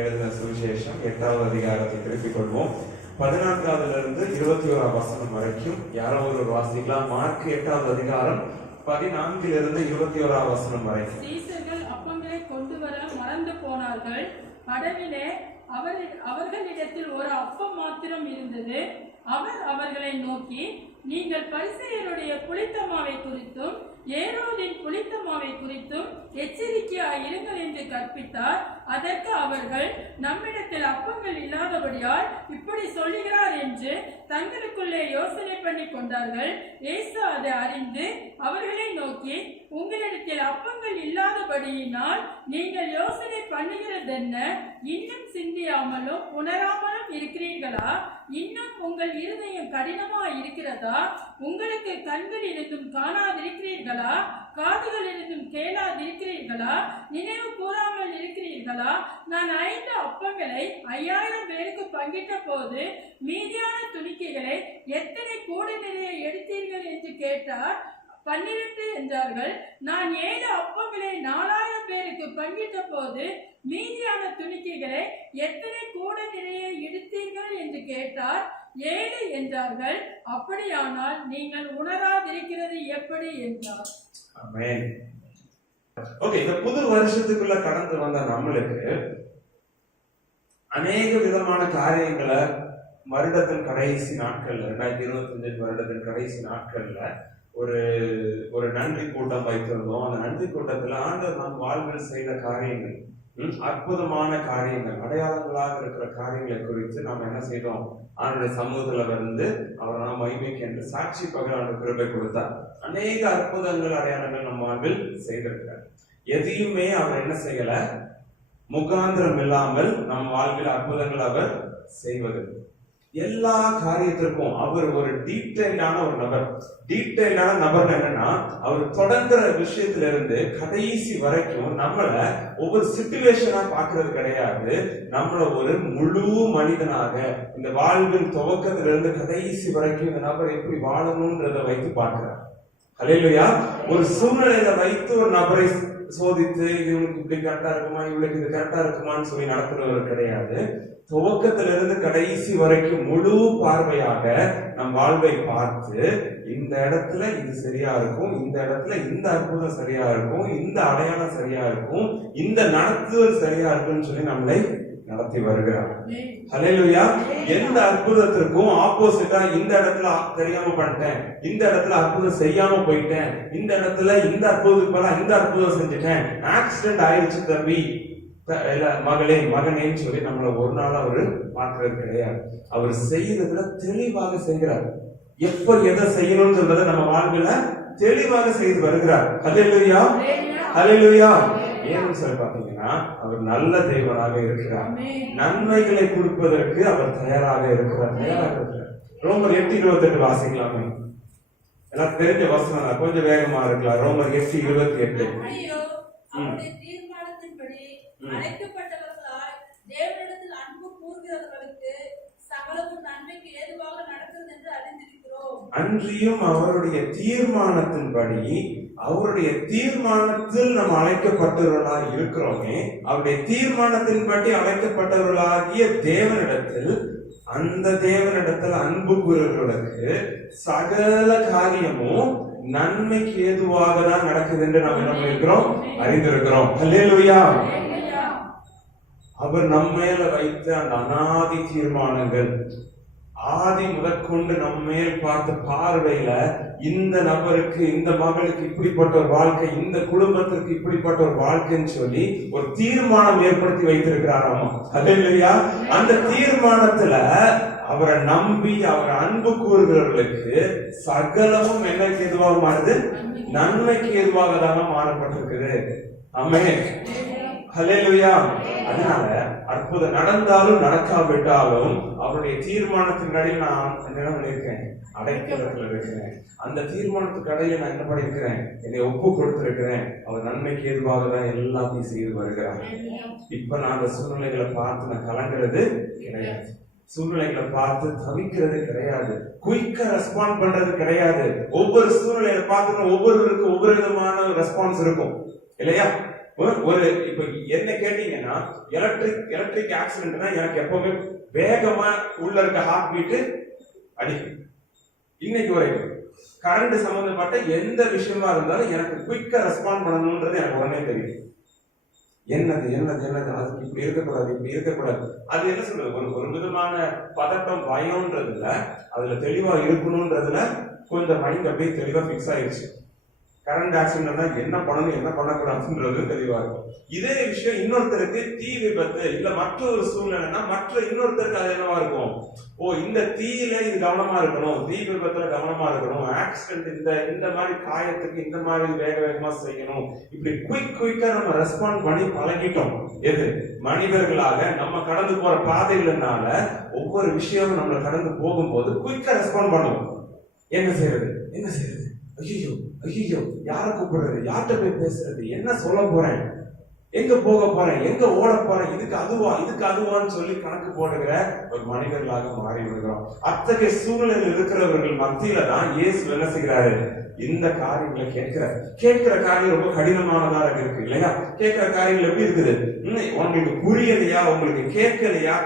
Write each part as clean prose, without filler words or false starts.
எழுதின சுவிசேஷம் 8வது அதிகாரத்தை திருப்பிக் கொள்வோம். 14லிருந்து 21 வசனம் வரைக்கும் யாரோ ஒரு வாசிக்கலாம். மார்க் 8வது அதிகாரம் 14லிருந்து 21 வசனம் வரைக்கும். சீசர்கள் அப்பங்களை கொண்டு வர மறந்து போனார்கள். படவிலே அவர்களிடத்தில் ஒரு அப்பம் மாத்திரம் இருந்தது. அவர் அவர்களை நோக்கி, நீங்கள் பரிசேயருடைய புளித்த மாவை குறித்தும் ஏரோதின் புளித்த மாவை குறித்தும் எச்சரிக்கையாய் இருங்கள் என்று கற்பித்தார். அதற்கு அவர்கள், நம்மிடத்தில் அப்பங்கள் இல்லாதபடியால் இப்படி சொல்லுகிறார் என்று தங்களுக்குள்ளே யோசனை பண்ணி கொண்டார்கள். இயேசு அதை அறிந்து அவர்களை நோக்கி, உங்களிடத்தில் அப்பங்கள் இல்லாதபடியினால் நீங்கள் யோசனை பண்ணுகிறதென்ன? இன்னும் சிந்தியாமலும் உணராமலும் இருக்கிறீர்களா? இன்னும் உங்கள் இருதயம் கடினமா இருக்கிறதா? உங்களுக்கு கண்கள் இருந்தும் காணாதிருக்கிறீர்களா? காதுகள் இருந்தும் கேளாதிருக்கிறீர்களா? நினைவு கூறாமல் இருக்கிறீர்களா? நான் 5 அப்பங்களை 5000 பேருக்கு பங்கிட்ட போது மீதியான துணிக்கைகளை எத்தனை கூடை நிறைய எடுத்தீர்கள் என்று கேட்டார். 12 என்றார்கள். நான் 7 அப்பங்களை 4000 பேருக்கு பங்கிட்ட போது மீதியான துணிக்கைகளை எத்தனை கூடை நிறைய எடுத்தீர்கள் என்று கேட்டார். 7 என்றார்கள். அப்படியானால் நீங்கள் உணராதிருக்கிறது எப்படி என்றார். ஆமென். ஓகே, இந்த புது வருஷத்துக்குள்ள கடந்து வந்த நம்மளுக்கு அநேக விதமான காரியங்களை வருடத்தின் கடைசி நாட்கள்ல 2025 வருடத்தின் கடைசி நாட்கள்ல ஒரு நன்றி கூட்டம் வைத்திருந்தோம். அந்த நன்றி கூட்டத்துல ஆண்டவர் நம் வாழ்வில் செய்த காரியங்கள், அற்புதமான காரியங்கள், அடையாளங்களாக இருக்கிற காரியங்களை குறித்து நாம் என்ன செய்தோம்? ஆண்டுடைய சமூகத்துல வந்து அவர் நாம் மகிமைக்கு என்று சாட்சி பகலான கிருபை கொடுத்தார். அநேக அற்புதங்கள், அடையாளங்கள் நம் வாழ்வில் செய்திருக்கிறார். எதையுமே அவர் என்ன செய்யல, முகாந்திரம் இல்லாமல் நம் வாழ்வில் அற்புதங்கள் அவர் செய்வது. எல்லா காரியத்திற்கும் அவர் ஒரு டீட்டெயிலான ஒரு நபர். டீட்டெயிலான நபர் என்னன்னா, அவர் தொடங்குற விஷயத்துல இருந்து கடைசி வரைக்கும் நம்மள ஒவ்வொரு சிச்சுவேஷனா பாக்குறது கிடையாது. நம்மள ஒரு முழு மனிதனாக இந்த வாழ்வின் துவக்கத்திலிருந்து கடைசி வரைக்கும் இந்த நபர் எப்படி வாழணும்ன்றத வைத்து பார்க்கிறார். ஹல்லேலூயா. ஒரு சூழ்நிலையில வைத்து ஒரு நபரை சோதித்து இவனுக்கு இப்படி கரெக்டா இருக்குமா, இவளுக்கு இது கரெக்டா இருக்குமான்னு சொல்லி நடத்துறவர் கிடையாது. துவக்கத்திலிருந்து கடைசி வரைக்கும் முழு பார்வையாக நம் வாழ்வை பார்த்து, இந்த இடத்துல இது சரியா இருக்கும், இந்த இடத்துல இந்த அற்புதம் சரியா இருக்கும், இந்த அடையாளம் சரியா இருக்கும், இந்த நடத்துதல் சரியா இருக்கும்னு சொல்லி நம்மளை நடத்தி வருகிறார். ஹல்லேலூயா. எந்த அற்புதத்திற்கும் ஆப்போசிட்டா இந்த இடத்துல தெரியாம பண்ணிட்டேன், இந்த இடத்துல அற்புதம் செய்யாம போயிட்டேன், இந்த இடத்துல இந்த அற்புதத்துக்கு பதிலா இந்த அற்புதம் செஞ்சுட்டேன், ஆக்சிடென்ட் ஆயிடுச்சு தம்பி, மகளே மகனேன்னு சொல்லி நம்மள ஒரு நாள் அவரு பார்க்கிறது கிடையாது. அவர் செய்யறதுல தெளிவாக செய்கிறார். எப்ப எதை செய்யணும்னு சொல்றதை நம்ம வாழ்வில் தெளிவாக செய்து வருகிறார். ஹல்லேலூயா, ஹல்லேலூயா. ஏன்னு சொல்லி பாத்தீங்கன்னா, அவர் நல்ல தேவனாக இருக்கிறார். நன்மைகளை கொடுப்பதற்கு அவர் தயாராக இருக்கிறார். ரோமர் 8:28 வாசிக்கலாமே. எல்லாம் தெரிஞ்ச வசனம், கொஞ்சம் வேகமா இருக்கலாம். ரோமர் 8:28. அழைக்கப்பட்டவர்களாய் தேவனிடத்தில் அன்பு கூறுகிறவர்களுக்கு சகலமும் நன்மைக்கு ஏதுவாக நடக்கிறது என்று அறிந்திருக்கிறோம். அன்றியும் அவருடைய தீர்மானத்தின்படி, அவருடைய தீர்மானத்தில் நாம் அழைக்கப்பட்டவர்களாக இருக்கிறோமே, அவருடைய தீர்மானத்தின்படி அழைக்கப்பட்டவர்களாகிய தேவனிடத்தில், அந்த தேவனிடத்தில் அன்பு கூறுகிறவர்களுக்கு சகல காரியமும் நன்மைக்கு ஏதுவாக தான் நடக்குது என்று நாம் என்ன இருக்கிறோம், அறிந்திருக்கிறோம். ஹல்லேலூயா. அவர் நம்ம மேல வைத்த அந்த அநாதி தீர்மானங்கள், ஆதி முதற்கொண்டு நம்ம மேல் பார்த்த பார்வையில, இந்த நபருக்கு, இந்த மகளுக்கு இப்படிப்பட்ட ஒரு வாழ்க்கை, இந்த குடும்பத்திற்கு இப்படிப்பட்ட ஒரு வாழ்க்கைன்னு சொல்லி ஒரு தீர்மானம் ஏற்படுத்தி வைத்திருக்கிறாராமா. ஹல்லேலூயா. அந்த தீர்மானத்துல அவரை நம்பி அவரை அன்பு கூறுகிறவர்களுக்கு சகலமும் என்னைக்கு எதுவாக மாறுது, நன்மைக்கு எதுவாக தானே மாறப்பட்டிருக்குது. ஆமென். ஹல்லேலூயா. அதனால அற்புதம் நடந்தாலும் நடக்காவிட்டாலும் அவருடைய தீர்மானத்தின் அடையில் நான் என்ன பண்ணிருக்கேன், அடைக்கலத்தில் இருக்கிறேன். அந்த தீர்மானத்துக்கு அடையில நான் என்ன பண்ணிருக்கிறேன், என்னை ஒப்பு கொடுத்திருக்கிறேன். அவர் நன்மைக்கு எதுவாக தான் எல்லாத்தையும் செய்து வருகிறார். இப்ப நான் அந்த சூழ்நிலைகளை பார்த்து நான் கலங்குறது கிடையாது, சூழ்நிலைகளை பார்த்து தவிக்கிறது கிடையாது, குயிக்கா ரெஸ்பாண்ட் பண்றது கிடையாது. ஒவ்வொரு சூழ்நிலையை பார்த்து ஒவ்வொருவருக்கும் ஒவ்வொரு விதமான ரெஸ்பான்ஸ் இருக்கும் இல்லையா? ஒரு இப்ப என்ன கேட்டீங்கன்னா, எலக்ட்ரிக் ஆக்சிடென்ட்னா எனக்கு எப்பவுமே வேகமா உள்ள இருக்க ஹார்ட் பீட் அடிக்கும். இன்னைக்கு வரைக்கும் கரண்ட் சம்பந்தப்பட்ட எந்த விஷயமா இருந்தாலும் எனக்கு குயிக்கா ரெஸ்பாண்ட் பண்ணணும்ன்றது எனக்கு உடனே தெரியும். என்னது அதுக்கு இப்படி இருக்கக்கூடாது. அது என்ன சொல்றது, ஒரு விதமான பதட்டம், பயம்ன்றதுல அதுல தெளிவா இருக்கணும்ன்றதுல கொஞ்சம் மைண்ட் அப்படியே தெளிவா பிக்ஸ் ஆயிடுச்சு. கரண்ட் ஆக்சிடென்ட்னா என்ன பண்ணணும் என்ன பண்ணக்கூடாதுன்றது தெளிவா இருக்கும். இதே விஷயம் இன்னொருத்தருக்கு தீ விபத்து இல்ல மற்ற ஒரு சூழ்நிலைன்னா மற்ற இன்னொருத்தருக்கு அது என்னவா இருக்கும், இந்த தீயில இது கவனமா இருக்கணும், தீ விபத்துல கவனமா இருக்கணும், ஆக்சிடென்ட் இந்த மாதிரி காயத்துக்கு இந்த மாதிரி வேகமா செய்யணும். இப்படி குயிக்கா நம்ம ரெஸ்பாண்ட் பண்ணி பழகிட்டோம். எது மனிதர்களாக நம்ம கடந்து போற பாதைகள்னால ஒவ்வொரு விஷயமும் நம்மள கடந்து போகும்போது குயிக்கா ரெஸ்பாண்ட் பண்ணுவோம். என்ன செய்யறது, ஐயோ யார கூப்பிடுறது, யார்கிட்ட போய் பேசுறது, என்ன சொல்ல போறேன், எங்க போக போறேன், எங்க ஓட போறேன், இதுக்கு அதுவான்னு சொல்லி கணக்கு போடுகிற ஒரு மனிதர்களாக மாறி விடுகிறோம். அத்தகைய சூழ்நிலையில் இருக்கிறவர்கள் மத்தியில தான் இயேசு என்ன செய்கிறாரு, இந்த காரியங்களை கேட்கிற காரியம் ரொம்ப கடினமானதா இருக்கு இல்லையா? கேட்கிற காரியங்கள் எப்படி இருக்குது, உங்களுக்கு புரியலையா, உங்களுக்கு கேட்கலையா,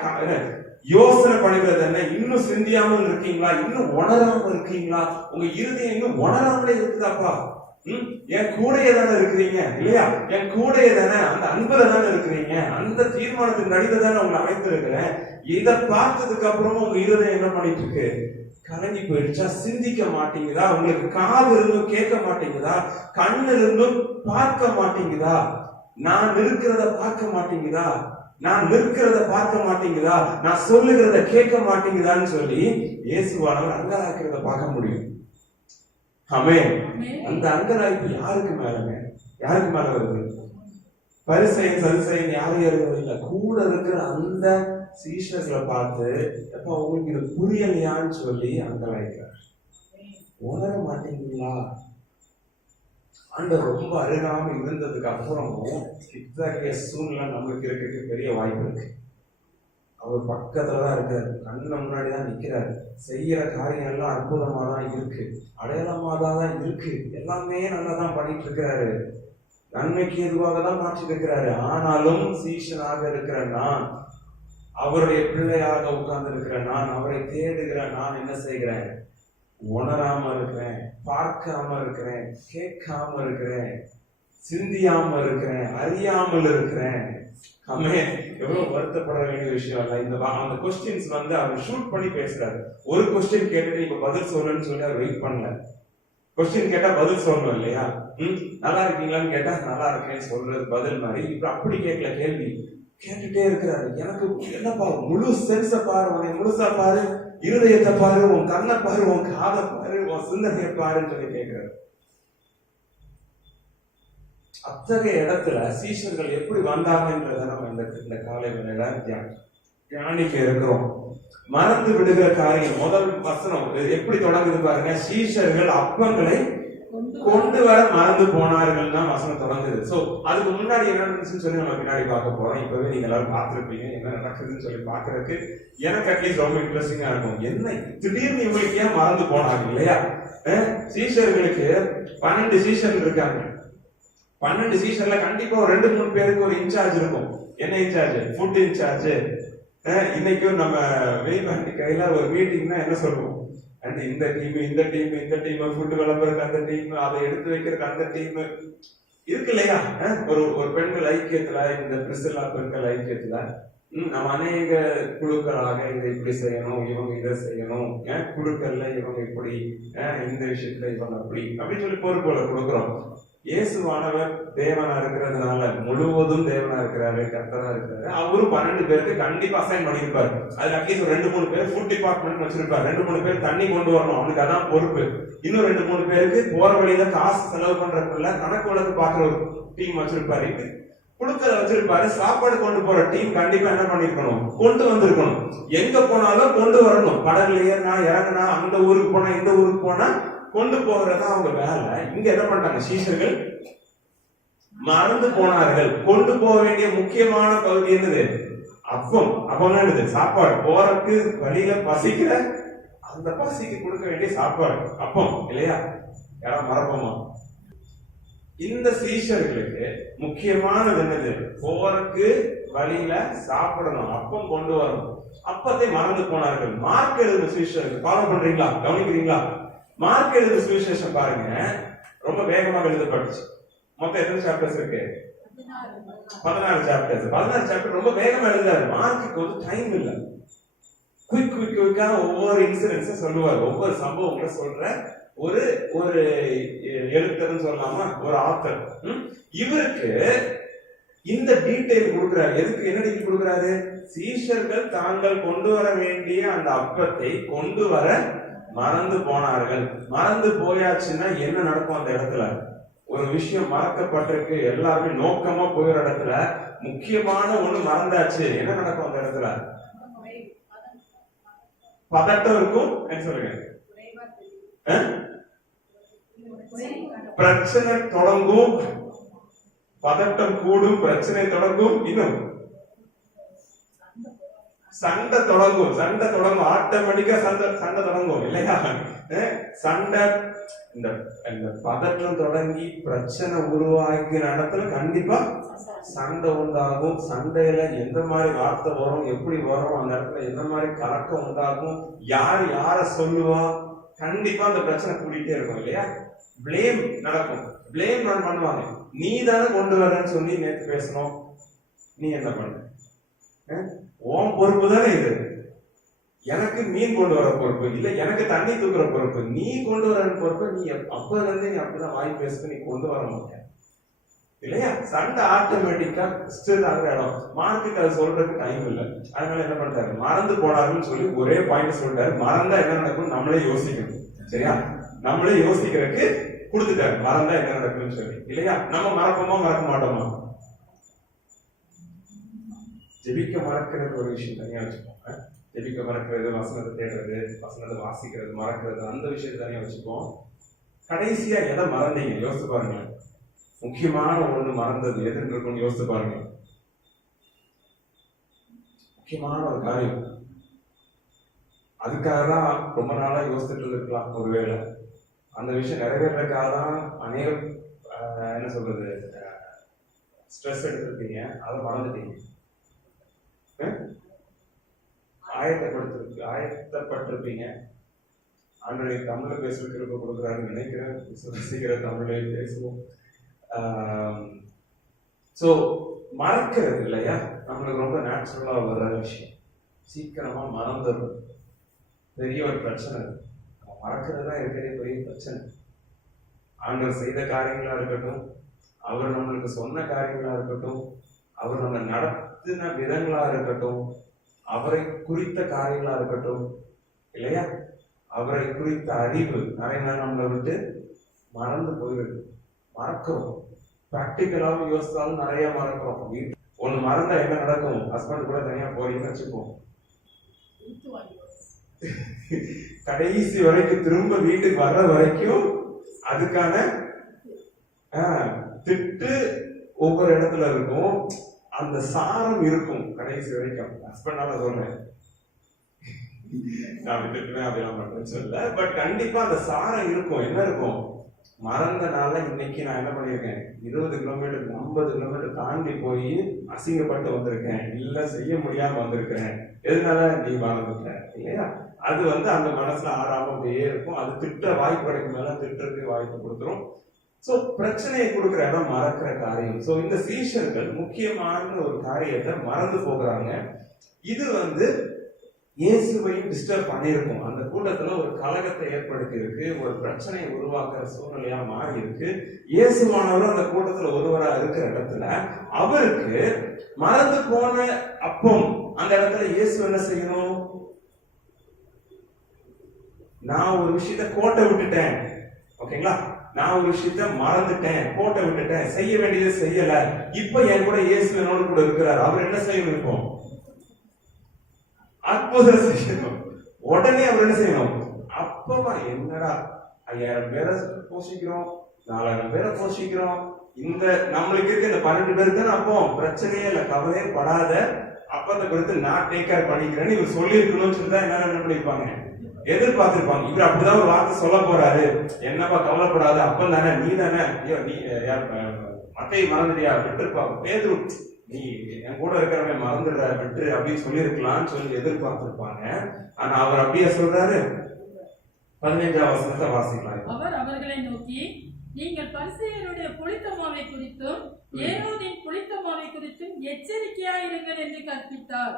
யோசனை பண்ணுகிறது என்ன, இன்னும் சிந்தியாமல் இருக்கீங்களா, இன்னும் உணராமல் இருக்கீங்களா, உங்க இருதயம் இன்னும் உணராமலே இருக்குதாப்பா, என் கூடையே தானே இருக்கிறீங்க இல்லையா, என் கூடையே தானே, அந்த அன்புல தானே இருக்கிறீங்க, அந்த தீர்மானத்தின் நடிகை தானே உங்களை அழைத்திருக்கிறேன். இதை பார்த்ததுக்கு அப்புறமும் உங்க இருதயம் என்ன பண்ணிட்டு இருக்கு, கலங்கி போயிடுச்சா, சிந்திக்க மாட்டேங்குதா, உங்களுக்கு காது இருந்தும் கேட்க மாட்டேங்குதா, கண்ணு இருந்தும் பார்க்க மாட்டேங்குதா, நான் இருக்கிறத பார்க்க மாட்டேங்குதா, நான் நிற்கிறத பார்க்க மாட்டேங்குதா, நான் சொல்லுகிறத கேட்க மாட்டேங்குதான்னு சொல்லி இயேசுவானவர் அங்கலாய்க்கிறத பார்க்க முடியும். ஆமென். அந்த அங்கலாய்ப்பு யாருக்கு மேல வருது, பரிசேயன் சதுசேயன் யாரும் இல்லை, கூட இருக்கிற அந்த சீஷர்களை பார்த்து எப்ப உங்களுக்கு இது புரியலையான்னு சொல்லி அங்கலாய்க்கிறார். உணர மாட்டீங்களா, ஆண்டவர் ரொம்ப அருகாம இருந்ததுக்கு அப்புறமும் இத்தகைய சூழ்நிலை நம்மளுக்கு இருக்கிறதுக்கு பெரிய வாய்ப்பு இருக்கு. அவர் பக்கத்துலதான் இருக்காரு, கண்ணு முன்னாடிதான் நிக்கிறாரு, செய்யற காரியம் எல்லாம் அற்புதமா தான் இருக்கு, அடையாளமா தான் இருக்கு, எல்லாமே நல்லாதான் பண்ணிட்டு இருக்கிறாரு, நன்மைக்கு எதுவாக தான் மாற்றிட்டு இருக்கிறாரு. ஆனாலும் சீஷனாக இருக்கிற நான், அவருடைய பிள்ளையாக உட்கார்ந்து இருக்கிற நான், அவரை தேடுகிற நான் என்ன செய்கிறேன், உணராம இருக்கிறேன், பார்க்காம இருக்கிறேன், கேட்காம இருக்கிறேன், சிந்தியாம இருக்கிறேன், அறியாமல் இருக்கிறேன். ஆமென். எவ்வளவு வருத்தப்பட வேண்டிய விஷயம் இல்ல. அந்த கொஸ்டின்ஸ் அவர் ஷூட் பண்ணி பேசுறாரு. ஒரு கொஸ்டின் கேட்டுட்டு இப்ப பதில் சொல்லணும்னு சொல்லி அவர் வெயிட் பண்ணல. கொஸ்டின் கேட்டா பதில் சொல்லணும் இல்லையா, நல்லா இருக்கீங்களான்னு கேட்டா நல்லா இருக்கேன்னு சொல்றது பதில் மாதிரி. இப்ப அப்படி கேட்கல, கேள்வி கேட்டுட்டே இருக்கிறாரு. எனக்கு என்னப்பா, முழு சென்ஸ பாரு, உன்னை முழுசா பாரு, இருதயத்தை பாரு, உன் கண்ணை பாரு, உன் காதை பாரு, உன் சிந்தனையை பாருன்னு சொல்லி கேட்கிறாரு. அத்தகைய இடத்துல சீஷர்கள் எப்படி வந்தாங்கன்றத நம்ம இந்த காலை வேளையில தியானிக்க இருக்கிறோம். மறந்து விடுகிற காரியம், முதல் வசனம் எப்படி தொடங்குது பாருங்க, சீஷர்கள் அப்பங்களை கொண்டு வர மறந்து போனார்கள் தான் வசனம் தொடங்குது. சோ அதுக்கு முன்னாடி என்ன நடந்துச்சுன்னு சொல்லி நம்ம பின்னாடி பார்க்க போறோம். இப்பவே நீங்க எல்லாரும் பார்த்திருப்பீங்க என்ன நடக்குதுன்னு சொல்லி பாக்குறதுக்கு எனக்கு அட்லீஸ்ட் ரொம்ப இன்ட்ரெஸ்டிங்கா இருக்கும். என்ன திடீர்னு இவங்களுக்கு ஏன் மறந்து போனாங்க இல்லையா? சீஷர்களுக்கு 12 சீஷர்கள் இருக்காங்க. 12 சீஷர்ல கண்டிப்பா ஒரு 2-3 பேருக்கு ஒரு இன்சார்ஜ் இருக்கும். என்ன இன்சார்ஜ்? Food incharge. இன்னைக்கும் நம்ம வெளிநாட்டு கையில ஒரு மீட்டிங்னா என்ன சொல்லுவோம், இந்த டீம் ஃபுட் விளம்பரத்துக்கு அந்த டீம், அதை எடுத்து வைக்கிறதுக்கு அந்த டீம் இருக்கு இல்லையா? ஒரு பெண்கள் ஐக்கியத்துல, இந்த பிரிசில்லா பெண்கள் ஐக்கியத்துல நம்ம அநேக குழுக்களாக இதை இப்படி செய்யணும், இவங்க இதை செய்யணும், குழுக்கள்ல இவங்க இப்படி, இந்த விஷயத்துல இவங்க அப்படி சொல்லி பொறுப்புகளை கொடுக்குறோம். இயேசுவானவர் தேவனா இருக்கிறதுனால, முழுவதும் தேவனா இருக்கிறாரு, கர்த்தரா இருக்கிறாரு. அவரும் 12 பேருக்கு கண்டிப்பா அசைன் பண்ணிருப்பாரு. அதுல அட்லீஸ்ட் 2-3 பேர் ஃபுட் டிபார்ட்மெண்ட் வச்சிருப்பாரு. 2-3 பேர் தண்ணி கொண்டு வரணும், அவனுக்கு அதான் பொறுப்பு. இன்னும் 2-3 பேருக்கு போற வழியில காசு செலவு பண்றதுக்குள்ள கணக்கு வழக்கு பாக்குற ஒரு டீம் வச்சிருப்பாரு. குழுக்களை வச்சிருப்பாரு. சாப்பாடு கொண்டு போற டீம் கண்டிப்பா என்ன பண்ணிருக்கணும், கொண்டு வந்திருக்கணும். எங்க போனாலும் கொண்டு வரணும். படகுல ஏறினா இறங்கினா, அந்த ஊருக்கு போனா இந்த ஊருக்கு போனா கொண்டு போகிறதா அவங்க வேலை. இங்க என்ன பண்ணிட்டாங்க, சீஷர்கள் மறந்து போனார்கள். கொண்டு போக வேண்டிய முக்கியமான பகுதி என்னது? அப்பம். அப்பம் என்னது? சாப்பாடு. போறதுக்கு வழியில பசிக்கிற அந்த பசிக்கு கொடுக்க வேண்டிய சாப்பாடு அப்பம் இல்லையா? யாரும் மறப்போமா? இந்த சீஷர்களுக்கு முக்கியமானது என்னது? போறக்கு வழியில சாப்பிடணும், அப்பம் கொண்டு வரணும். அப்பத்தை மறந்து போனார்கள். மார்க் எழுதின சுவிசேஷம் ஃபாலோ பண்றீங்களா? கவனிக்கிறீங்களா? மார்க் எழுதின சுவிசேஷம் பாருங்க, ரொம்ப வேகமாக எழுதப்பட்டுச்சு. மொத்தம் எத்தனை சாப்டர்ஸ் இருக்கு? 14 சாப்டர்ஸ். 14 சாப்டர் ரொம்ப வேகமா எழுதாரு. மார்க்குக்கு வந்து டைம் இல்ல. குயிக்கா ஒவ்வொரு இன்சிடென்ட்ஸும் சொல்லுவார். ஒவ்வொரு சம்பவங்களை சொல்ற ஒரு ஒரு எழுத்தர்னு சொல்லலாமா, ஒரு ஆத்தர். இவருக்கு இந்த டீடைல் கொடுக்கிறாரு. எதுக்கு? என்ன டீடைல் கொடுக்கிறாரு? சீஷர்கள் தாங்கள் கொண்டு வர வேண்டிய அந்த அப்பத்தை கொண்டு வர மறந்து போனார்கள். மறந்து போயாச்சுன்னா என்ன நடக்கும் அந்த இடத்துல? ஒரு விஷயம் மறக்கப்பட்டிருக்கு, எல்லாருமே நோக்கமா போயிற இடத்துல முக்கியமான ஒண்ணு மறந்தாச்சு, என்ன நடக்கும் அந்த இடத்துல? பதட்டம் இருக்கும். என்ன சொல்லுங்க? பிரச்சனை தொடங்கும், பதட்டம் கூடும், பிரச்சனை தொடங்கும், இன்னும் சண்டை தொடங்கும். ஆட்டோமேட்டிக்கா சண்டை தொடங்கும் இல்லையா? சண்டை, இந்த பதற்றம் தொடங்கி பிரச்சனை உருவாக்கிற இடத்துல கண்டிப்பா சண்டை உண்டாகும். சண்டையில எந்த மாதிரி வார்த்தை வரும், எப்படி வரும், அந்த இடத்துல எந்த மாதிரி கலக்கம் உண்டாகும், யார சொல்லுவா, கண்டிப்பா அந்த பிரச்சனை கூட்டிகிட்டே இருக்கும் இல்லையா? பிளேம் நடக்கும். பிளேம் நான் பண்ணுவாங்க. நீ தானே கொண்டு வரேன்னு சொல்லி நேற்று பேசணும், நீ என்ன பண்ண? உன் பொறுப்பு தானே இது. எனக்கு மீன் கொண்டு வர பொறுப்பு இல்ல, எனக்கு தண்ணி தூக்குற பொறுப்பு, நீ கொண்டு வர பொறுப்பு. நீ அப்பல இருந்து நீ அப்படிதான் வாய் பேச, நீ கொண்டு வர மாட்டேன் இல்லையா? சண்டை ஆட்டோமேட்டிக்கா ஸ்டில் ஆகிற இடம். மார்க்குக்கு அதை சொல்றதுக்கு டைம் இல்லை. அதனால என்ன பண்ணிட்டாரு? மறந்து போனாருன்னு சொல்லி ஒரே பாயிண்ட் சொல்லிட்டாரு. மறந்தா என்ன நடக்கும் நம்மளே யோசிக்கணும். சரியா? நம்மளே யோசிக்கிறதுக்கு கொடுத்துட்டாரு. மறந்தா என்ன நடக்கும்னு சொல்லி இல்லையா? நம்ம மறப்போமா மறக்க மாட்டோமா? ஜெபிக்க மறக்கிறது ஒரு விஷயம் தனியா வச்சுக்கோங்க. ஜெபிக்க மறக்கிறது, வசனத்தை தேடுறது, வசனத்தை வாசிக்கிறது மறக்கிறது, அந்த விஷயத்தை தனியா வச்சுப்போம். கடைசியா எதை மறந்தீங்க? யோசிச்சு பாருங்க. முக்கியமான ஒண்ணு மறந்தது எது இருக்குன்னு யோசிச்சு பாருங்க. முக்கியமான ஒரு காரியம். அதுக்காக தான் ரொம்ப நாளா யோசிச்சுட்டு இருக்கலாம். ஒருவேளை அந்த விஷயம் நிறைவேறதுக்காக தான் அநேகம் என்ன சொல்றது ஸ்ட்ரெஸ் எடுத்திருக்கீங்க, அதை மறந்துட்டீங்க. ஆயத்தப்பட்டிருப்பீங்க. ஆண்டவரை தமிழ்ல பேசுறதுக்கு ரொம்ப கொடுக்குறாருன்னு நினைக்கிறேன். சீக்கிரம் தமிழ்ல பேசுவோம். சோ மறக்கிறது இல்லையா, நம்மளுக்கு ரொம்ப நேச்சுரலா வர்ற விஷயம். சீக்கிரமா மறந்துடும். பெரிய ஒரு பிரச்சனை. மறக்கிறது தான் இருக்கிற பெரிய பிரச்சனை. ஆண்டவர் செய்த காரியங்களா இருக்கட்டும், அவர் நம்மளுக்கு சொன்ன காரியங்களா இருக்கட்டும், அவர் நம்ம நடத்தின விதங்களா இருக்கட்டும், அவரை குறித்த காரியங்களா இருக்கட்டும் இல்லையா, அவரை குறித்த அறிவு நிறைய நேரம் நம்மளை விட்டு மறந்து போயிருக்கு. மறக்கிறோம். பிராக்டிக்கலாவும் யோசித்தாலும் நிறைய மறக்கிறோம். ஒண்ணு மறந்தா என்ன நடக்கும்? ஹஸ்பண்ட் கூட தனியா போறீங்கன்னு வச்சுப்போம், கடைசி வரைக்கும் திரும்ப வீட்டுக்கு வர்ற வரைக்கும் அதுக்கான திட்டு ஒவ்வொரு இடத்துல இருக்கும். அந்த சாரம் இருக்கும் கடைசி வரைக்கும். ஹஸ்பண்டால சொல்றேன், நான் திட்டுவேன் அப்படிலாம் பண்றேன்னு சொல்ல, பட் கண்டிப்பா அந்த சாரம் இருக்கும். என்ன இருக்கும்? மறந்தனால இன்னைக்கு நான் என்ன பண்ணிருக்கேன், 20 கிலோமீட்டர் 50 கிலோமீட்டர் தாண்டி போய் அசிங்கப்பட்டு வந்திருக்கேன், இல்ல செய்ய முடியாம வந்திருக்கேன். எதனால? நீ மறந்துட்ட இல்லையா? அது அந்த மனசுல ஆறாம அப்படியே இருக்கும். அது திட்ட வாய்ப்பு கிடைக்கும் மேல திட்டத்துக்கு வாய்ப்பு கொடுத்துரும். சோ பிரச்சனையை கொடுக்கிற இடம் மறக்கிற காரியம். சோ இந்த சீஷர்கள் முக்கியமான ஒரு காரியத்தை மறந்து போகிறாங்க. இது இயேசுவையும் டிஸ்டர்ப் பண்ணியிருக்கும். அந்த கூட்டத்துல ஒரு கலகத்தை ஏற்படுத்தி இருக்கு, ஒரு பிரச்சனையை உருவாக்குற சூழ்நிலையா மாறி இருக்கு. இயேசுவானவரும் அந்த கூட்டத்துல ஒருவரா இருக்கிற இடத்துல அவருக்கு மறந்து போன அப்பம் அந்த இடத்துல இயேசு என்ன செய்யணும்? நான் ஒரு விஷயத்த கோட்டை விட்டுட்டேன், ஓகேங்களா, நான் ஒரு விஷயத்த மறந்துட்டேன், கோட்டை விட்டுட்டேன், செய்ய வேண்டியதை செய்யல. இப்ப என் கூட இயேசு என்னோட கூட இருக்கிறார். அவர் என்ன செய்யணும்? இப்போ அற்புதம் செய்யணும். உடனே அவர் என்ன செய்யணும்? அப்பமா என்னடா 5000 பேரை போஷிக்கிறோம், 4000 பேரை போஷிக்கிறோம், இந்த நம்மளுக்கு இருக்க இந்த 12 பேருக்கு தான் அப்போ பிரச்சனையே இல்லை, கவலையே படாத, அப்பத்தை குறித்து நான் டேக் கேர் பண்ணிக்கிறேன்னு இவர் சொல்லி இருக்கணும்னு சொல்லிதான் என்ன பண்ணிருப்பாங்க? எதிர்பார்த்திருப்பாங்க. இவர் அப்படிதான் ஒரு வார்த்தை சொல்ல போறாரு, என்னப்பா கவலைப்படாத, அப்ப தானே நீ தானே, ஐயோ நீ மத்தையை மறந்துடியா விட்டுருப்பாங்க. பேதுரு, நீ என் கூட இருக்கிறவன் மறந்துடுற விட்டுரு அப்படின்னு சொல்லியிருக்கலாம்னு சொல்லி எதிர்பார்த்திருப்பாங்க. ஆனா அவர் அப்படியே சொல்றாரு. 15ஆம் வசனத்தை வாசிக்கலாம். அவர் அவர்களை நோக்கி, நீங்கள் பரிசேயருடைய புளித்த மாவை குறித்தும் ஏரோதின் புளித்த மாவை குறித்தும் எச்சரிக்கையாயிருங்கள் என்று கற்பித்தார்.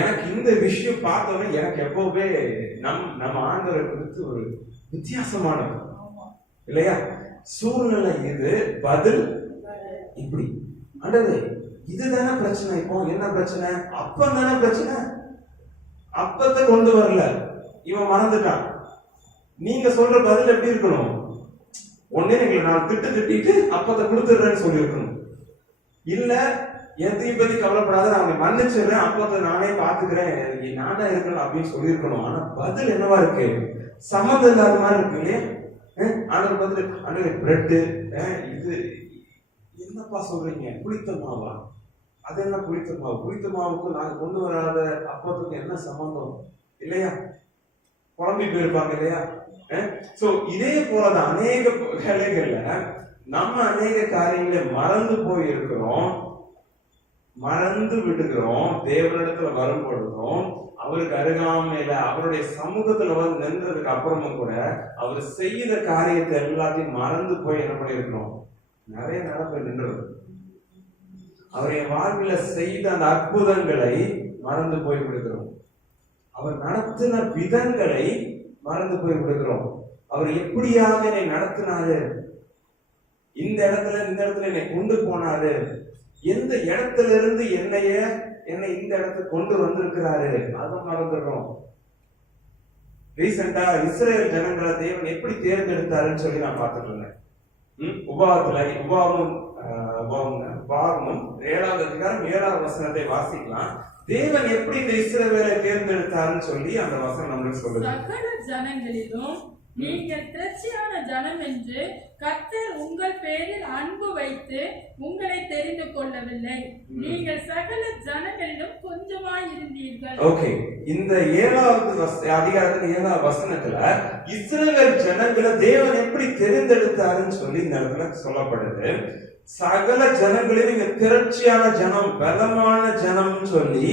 எனக்கு இந்த விஷயம் பார்த்தோன்னே எனக்கு எப்பவுமே நம்ம ஆண்டவரை குறித்து ஒரு வித்தியாசமானது இல்லையா? சூழ்நிலை இது, பதில் இப்படி. ஆண்டவரே இதுதானே பிரச்சனை. இப்போ என்ன பிரச்சனை? அப்பம் தானே பிரச்சனை. அப்பத்தை கொண்டு வரல, இவன் மறந்துட்டான். நீங்க சொல்ற பதில் எப்படி இருக்கணும்? ஒன்னே எங்களை நான் திட்டிட்டு அப்பத்தை கொடுத்துடுறேன்னு சொல்லி இருக்கணும். இல்ல எதையும் பத்தி கவலைப்படாத, நான் அவனை மன்னிச்சிடுறேன், அப்பத்தை நானே பாத்துக்கிறேன், நான் தான் இருக்கணும் அப்படின்னு சொல்லியிருக்கணும். ஆனா பதில் என்னவா இருக்கு? சம்மந்தம் இல்லாத மாதிரி இருக்கு இல்லையா? ஆண்டவர் பதில், ஆண்டவர் பிரெட்டு இது என்னப்பா சொல்றீங்க? புளித்த மாவா? அது என்ன புளித்த மாவு? புளித்த மாவுக்கு நாங்க கொண்டு வராத அப்பத்துக்கு என்ன சம்பந்தம் இல்லையா? குழம்பி போயிருப்பாங்க இல்லையா? சோ இதே போலதான் அநேக வேலைகள்ல நம்ம அநேக காரியங்களை மறந்து போய் இருக்கிறோம், மறந்து விடுகிறோம். தேவனிடத்துல வரும் பொழுதும் அவருக்கு அருகாமையில அவருடைய சமூகத்துல வந்து நின்றதுக்கு அப்புறமும் கூட அவர் செய்த காரியத்தை எல்லாத்தையும் மறந்து போய் என்ன பண்ணிருக்கிறோம்? நிறைய நடப்பு நின்றது. அவருடைய வாழ்க்கையில செய்த அந்த அற்புதங்களை மறந்து போய் விடுகிறோம். அவர் நடத்தின விதங்களை மறந்து போய் விடுகிறோம். அவர் எப்படியாக என்னை நடத்தினாரு, இந்த இடத்துல என்னை கொண்டு போனாரு, எந்த இடத்துல இருந்து என்னை இந்த இடத்துக்கு கொண்டு வந்திருக்கிறாரு, அதை மறந்துடுறோம். ரீசெண்டா இஸ்ரேல் ஜனங்களை தேவன் எப்படி தேர்ந்தெடுத்தாருன்னு சொல்லி நான் பார்த்துட்டு இருந்தேன். உபாகமும் 7ஆம் அதிகாரம் 7ஆம் வசனத்தை வாசிக்கலாம். தேவன் எப்படி இந்த இஸ்ரவேலை தேர்ந்தெடுத்தாருன்னு சொல்லி அந்த வசனம் நம்மளுக்கு சொல்லுது. சகல ஜனங்களிலும் நீங்கள் திரட்சியான ஜனம் என்று கர்த்தர் உங்கள் பேரில் அன்பு வைத்து உங்களை தெரிந்து கொள்ளவில்லை. நீங்கள் சகல ஜனங்களிலும் கொஞ்சமாய் இருந்தீர்கள். ஓகே, இந்த 7ஆவது அதிகாரத்துல 7ஆம் வசனத்துல இஸ்ரவேல் ஜனங்களை தேவன் எப்படி தெரிந்தெடுத்தாருன்னு சொல்லி இந்த இடத்துல சொல்லப்படுது. சகல ஜனங்களையும் நீங்க திரட்சியான ஜனம், பலமான ஜனம் சொல்லி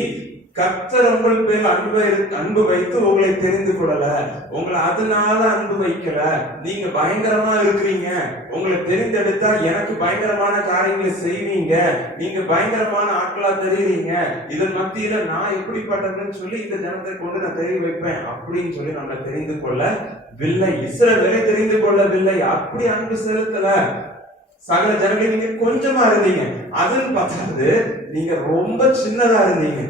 கர்த்தர் உங்கள் பேர் அன்பு வைத்து உங்களை தெரிந்து கொள்ளல, உங்களை அதனால அன்பு வைக்கல. நீங்க பயங்கரமா இருக்கிறீங்க, உங்களை தெரிந்தெடுத்தா எனக்கு பயங்கரமான காரியங்களை செய்வீங்க, நீங்க பயங்கரமான ஆட்களா தெரியுறீங்க, இதன் மத்தியில நான் எப்படிப்பட்டதுன்னு சொல்லி இந்த ஜனத்தை கொண்டு நான் தெரிய வைப்பேன் அப்படின்னு சொல்லி நம்ம தெரிந்து கொள்ளவில்லை. இஸ்ரவேலை தெரிந்து கொள்ளவில்லை, அப்படி அன்பு செலுத்தல. சகல ஜனங்களே நீங்க கொஞ்சமா இருந்தீங்க, அதுன்னு பார்த்தாது நீங்க ரொம்ப சின்னதா இருந்தீங்க,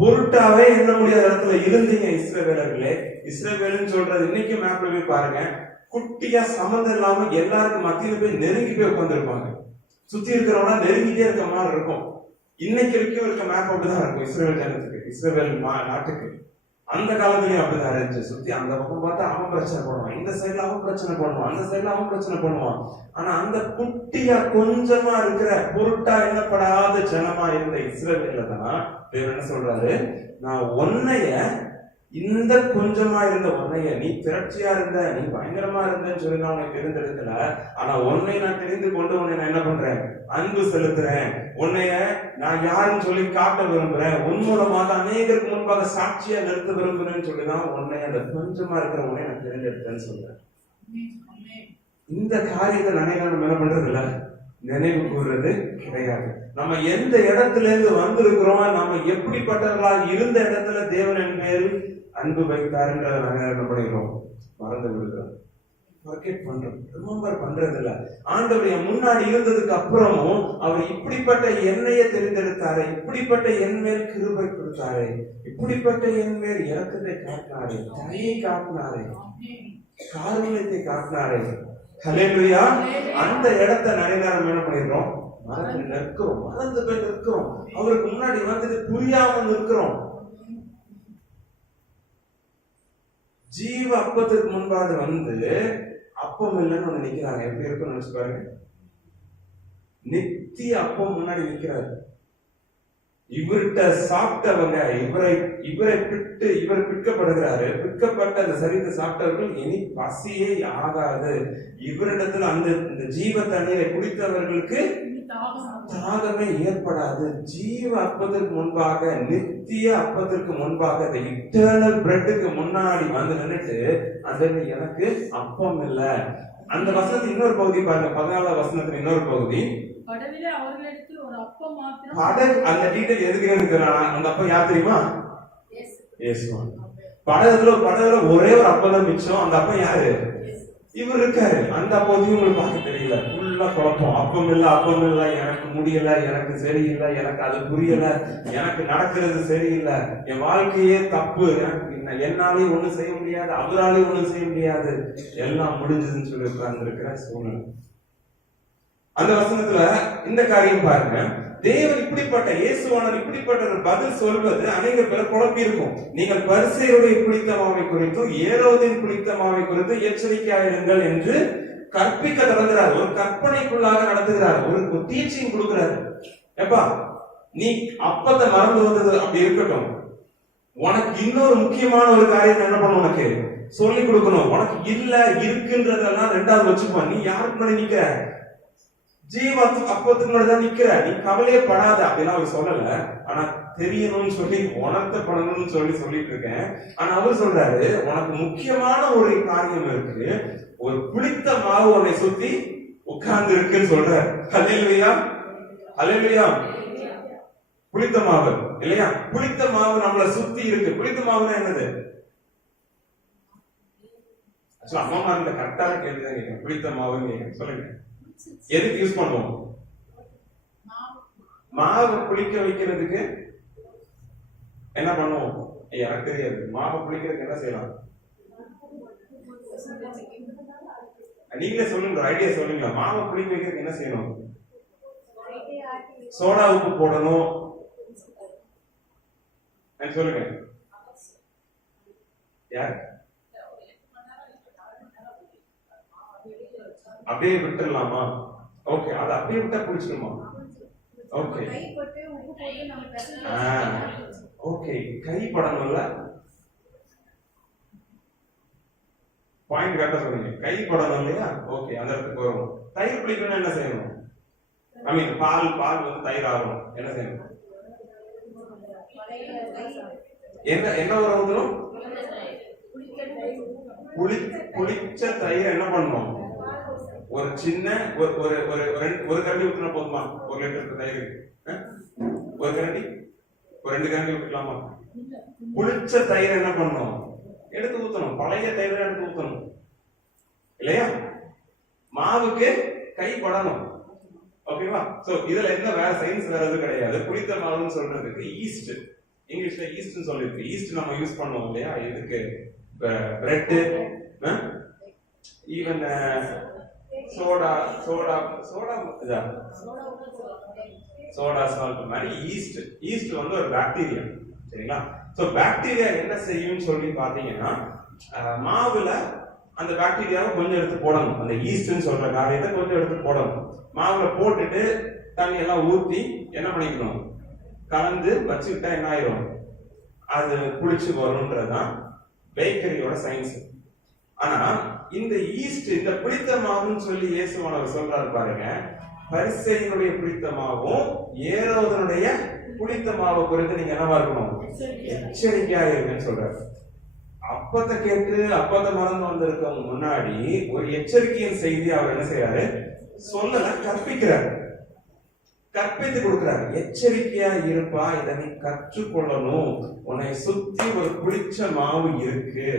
பொருட்டாவே எண்ண முடியாத இடத்துல இருந்தீங்க இஸ்ரவேலர்களே. இஸ்ரவேல்னு சொல்றது இன்னைக்கு மேப்ல போய் பாருங்க, குட்டியா சம்மந்தம் இல்லாம எல்லாருக்கும் மத்தியில போய் நெருங்கி போய் உட்காந்துருப்பாங்க. சுத்தி இருக்கிறவங்க நெருங்கிட்டே இருக்க மாதிரி இருக்கும். இன்னைக்கு வரைக்கும் இருக்க மேப் அப்படிதான் இருக்கும் இஸ்ரவேல் ஜனத்துக்கு, இஸ்ரவேல் நாட்டுக்கு. அந்த காலத்துலயும் அப்படிதான் இருந்துச்சு. சுத்தி அந்த பக்கம் பார்த்தா அவன் பிரச்சனை பண்ணுவான், இந்த சைட்ல அவன் பிரச்சனை பண்ணுவான், அந்த சைட்ல அவன் பிரச்சனை பண்ணுவான். ஆனா அந்த குட்டியா கொஞ்சமா இருக்கிற பொருட்டா எண்ணப்படாத ஜனமா இருந்த இஸ்ரவேல்ல தான் தேவன் என்ன சொல்றாரு, நான் உன்னைய, இந்த கொஞ்சமா இருந்த உன்னைய, நீ திரட்சியா இருந்த, நீ பயங்கரமா இருந்தன்னு சொல்லி நான் உன்னை தெரிந்தெடுக்கல. ஆனா உன்னை நான் தெரிந்து கொண்டு உன்னை நான் என்ன பண்றேன்? அன்பு செலுத்துறேன். உன்னைய நான் யாருன்னு சொல்லி காட்ட விரும்புறேன். உன் மூலமாக அநேகருக்கு முன்பாக சாட்சியா நிறுத்த விரும்புறேன்னு சொல்லிதான் உன்னை, அந்த கொஞ்சமா இருக்கிற உன்னை நான் தெரிந்தெடுத்தேன்னு சொல்றேன். இந்த காரியத்தை நம்ம என்ன பண்றது இல்ல, நினைவு கூறுறது கிடையாது. நம்ம எந்த இடத்துல இருந்து வந்திருக்கிறோம், நம்ம எப்படிப்பட்டவர்களா இருந்த இடத்துல தேவன் என் மேல் அன்பு வைத்தாருன்றதை நாங்க என்ன பண்ணிடுறோம்? மறந்து விடுகிறோம், பண்றோம், ரிமெம்பர் பண்றது இல்ல. ஆண்டவருடைய முன்னாடி இருந்ததுக்கு அப்புறமும் அவர் இப்படிப்பட்ட எண்ணெயை தெரிந்தெடுத்தாரு, இப்படிப்பட்ட என் மேல் கிருபை கொடுத்தாரு, இப்படிப்பட்ட என் மேல் இரக்கத்தை காட்டினாரு, தயை காட்டினாரு, காரணத்தை காட்டினாரு. ஹல்லேலூயா. அந்த இடத்தை நிறைய நேரம் என்ன பண்ணிடுறோம்? மறந்து நிற்கிறோம், மறந்து போய் நிற்கிறோம். அவருக்கு முன்னாடி வந்துட்டு புரியாம நிற்கிறோம். ஜீவ அப்பத்துக்கு முன்பாக வந்து அப்பம் இல்லைன்னு ஒண்ணு நிக்கிறாங்க. எப்படி இருக்குன்னு நினைச்சு பாருங்க. நித்திய அப்பம் முன்னாடி நிக்கிறாரு. இவர்கிட்ட சாப்பிட்டவங்க இவர் பிற்கப்படுகிறாரு. பிற்கப்பட்ட அந்த சரீரத்தை சாப்பிட்டவர்கள் இனி பசியே ஆகாது. இவரிடத்துல இந்த ஜீவ தண்ணீரை குடித்தவர்களுக்கு தாகமே ஏற்படாது. ஜீவ அப்பத்திற்கு முன்பாக, நித்திய அப்பத்திற்கு முன்பாக, இந்த இட்டர்னல் பிரெட்டுக்கு முன்னாடி வந்து நின்னுட்டு அது எனக்கு அப்பம் இல்ல. அந்த வசனத்து இன்னொரு பகுதி பாருங்க, 14வது வசனத்துல இன்னொரு பகுதி, படவிலே அவர்களிடத்தில் ஒரு அப்பம் மாத்திரம். அந்த டீடைல் எதுக்கு இருக்கிறான்? அந்த அப்பம் யார் தெரியுமா? இயேசுவான். படகுல ஒரே ஒரு அப்பம் தான் மிச்சம். அந்த அப்பம் யாரு? இவர் இருக்காரு. அந்த அப்போதையும் உங்களுக்கு பார்க்க தெரியல, ஃபுல்லா குழப்பம். அப்பம் இல்ல, எனக்கு முடியல, எனக்கு சரியில்லை, எனக்கு அது புரியல, எனக்கு நடக்கிறது சரியில்லை, என் வாழ்க்கையே தப்பு, என்னாலையும் ஒண்ணும் செய்ய முடியாது, அவராலையும் ஒண்ணும் செய்ய முடியாது, எல்லாம் முடிஞ்சதுன்னு சொல்லி உட்கார்ந்து இருக்கிற சூழ்நிலை. அந்த வசனத்துல இந்த காரியம் பாருங்க, தேவன் இப்படிப்பட்ட இயேசுவானவர் இப்படிப்பட்ட ஒரு பதில் சொல்வது அநேக பேர் குழப்பி இருக்கும். நீங்கள் பரிசேயருடைய புளித்த மாவை குறித்தும் ஏரோதின் புளித்த மாவை குறித்து எச்சரிக்கையாயிருங்கள் என்று கற்பிக்க தொடங்குகிறார். ஒரு கற்பனைக்குள்ளாக நடத்துகிறார், ஒரு டீச்சிங் கொடுக்கிறார். எப்பா நீ அப்பத்தை மறந்து வந்தது அப்படி இருக்கட்டும், உனக்கு இன்னொரு முக்கியமான ஒரு காரியம் என்ன பண்ண, உனக்கு சொல்லி கொடுக்கணும். உனக்கு இல்ல இருக்குன்றதெல்லாம் ரெண்டாவது வச்சுப்போம். நீ யாருக்கு முன்னாடி நிக்கிற? ஜீவத்துக்கு அப்பத்துக்கு முன்னாடிதான் நிக்கிற. நீ கவலையே படாத அப்படிலாம் அவர் சொல்லல. ஆனா தெரியணும்னு சொல்லி உணர்த்தப்படணும்னு சொல்லிட்டு இருக்கேன். ஆனா அவர் சொல்றாரு, உனக்கு முக்கியமான ஒரு காரியம் இருக்கு, ஒரு புளித்த மாவு உன்னை சுத்தி உட்கார்ந்து இருக்குன்னு சொல்றாரு. ஹல்லேலூயா, ஹல்லேலூயா. புளித்த மாவு இல்லையா? புளித்த மாவு நம்மளை சுத்தி இருக்கு. புளித்த மாவுன்னா என்னது? அம்மா இந்த கரெக்டான கேள்விதான் கேட்கிறேன். புளித்த மாவுன்னு கேட்கிறேன், சொல்லுங்க. எதுக்கு யூஸ் பண்ணுவோம்? மாவை புளிக்க வைக்கிறதுக்கு என்ன பண்ணுவோம்? எனக்கு தெரியாது. மாவை புளிக்கிறதுக்கு என்ன செய்யலாம்? நீங்களே சொல்லுங்க, ஐடியா சொல்லுங்க. மாவை புளிக்க வைக்கிறதுக்கு என்ன செய்யணும்? சோடா உப்பு போடணும். சொல்லுங்க யார்? அப்படியே விட்டுடலாமா? ஓகே, அது அப்படியே விட்டா புடிச்சிடுமா? ஓகே ஓகே, கை படணும்ல. பாயிண்ட் கரெக்டா சொன்னீங்க, கை படணும் இல்லையா? ஓகே, அந்த இடத்துக்கு வரும். தயிர் புளிக்கணும்னா என்ன செய்யணும்? ஐ மீன் பால் வந்து தயிர் ஆகணும். என்ன செய்யணும்? என்ன ஒரு ஊத்தணும்? புளிச்ச தயிர் என்ன பண்ணணும்? ஒரு சின்ன ஒரு கரண்டி ஊத்தினா போதுமா? 1 லிட்டருக்கு தயிர் ஒரு கரண்டி, 2 கரண்டி ஊத்திக்கலாமா? புளிச்ச தயிர் என்ன பண்ணணும்? எடுத்து ஊத்தணும். பழைய தயிர் எடுத்து ஊத்தணும் இல்லையா? மாவுக்கு கை படணும். ஓகேவா? சோ இதுல என்ன வேற சயின்ஸ் வேற எதுவும் கிடையாது. புளித்த மாவுன்னு சொல்றதுக்கு ஈஸ்ட், இங்கிலீஷ்ல ஈஸ்ட்னு சொல்லிருக்கு. ஈஸ்ட் நம்ம யூஸ் பண்ணுவோம் இல்லையா? இதுக்கு பிரெட், ஈவன் சோடா சால்ட் மாதிரி ஈஸ்ட் வந்து ஒரு பாக்டீரியா. சரிங்களா? சோ பாக்டீரியா என்ன செய்யும் சொல்லி பாத்தீங்கன்னா, மாவுல அந்த பாக்டீரியாவை கொஞ்சம் எடுத்து போடணும். அந்த ஈஸ்ட்னு சொல்ற காரியத்தை கொஞ்சம் எடுத்து போடணும். மாவுல போட்டுட்டு தண்ணி எல்லாம் ஊத்தி என்ன பண்ணிக்கணும்? கலந்து வச்சுக்கிட்டா என்ன ஆயிரும்? அது புளிச்சு வரும்ன்றதுதான் பேக்கரியோட சயின்ஸ். ஆனா இந்த ஈஸ்ட், இந்த புளித்த மாவுன்னு சொல்லி இயேசுவானவர் சொல்றாரு பாருங்க, பரிசேயனுடைய புளித்த மாவும் ஏரோதனுடைய புளித்த மாவை குறித்து நீங்க என்னவா இருக்கணும்? எச்சரிக்கையா இருங்கன்னு சொல்றாரு. அப்பத்தை கேட்டு அப்பத்தை மறந்து வந்திருக்கவங்க முன்னாடி ஒரு எச்சரிக்கையின் செய்தி அவர் என்ன செய்யறாரு? சொல்லல, கற்பிக்கிறார், கற்பித்து கொடுக்கிறார். எச்சரிக்கையா இருப்பா, இதை நீ கற்றுக்கொள்ளணும். உன்னை சுத்தி ஒரு புளிச்ச மாவு இருக்கு,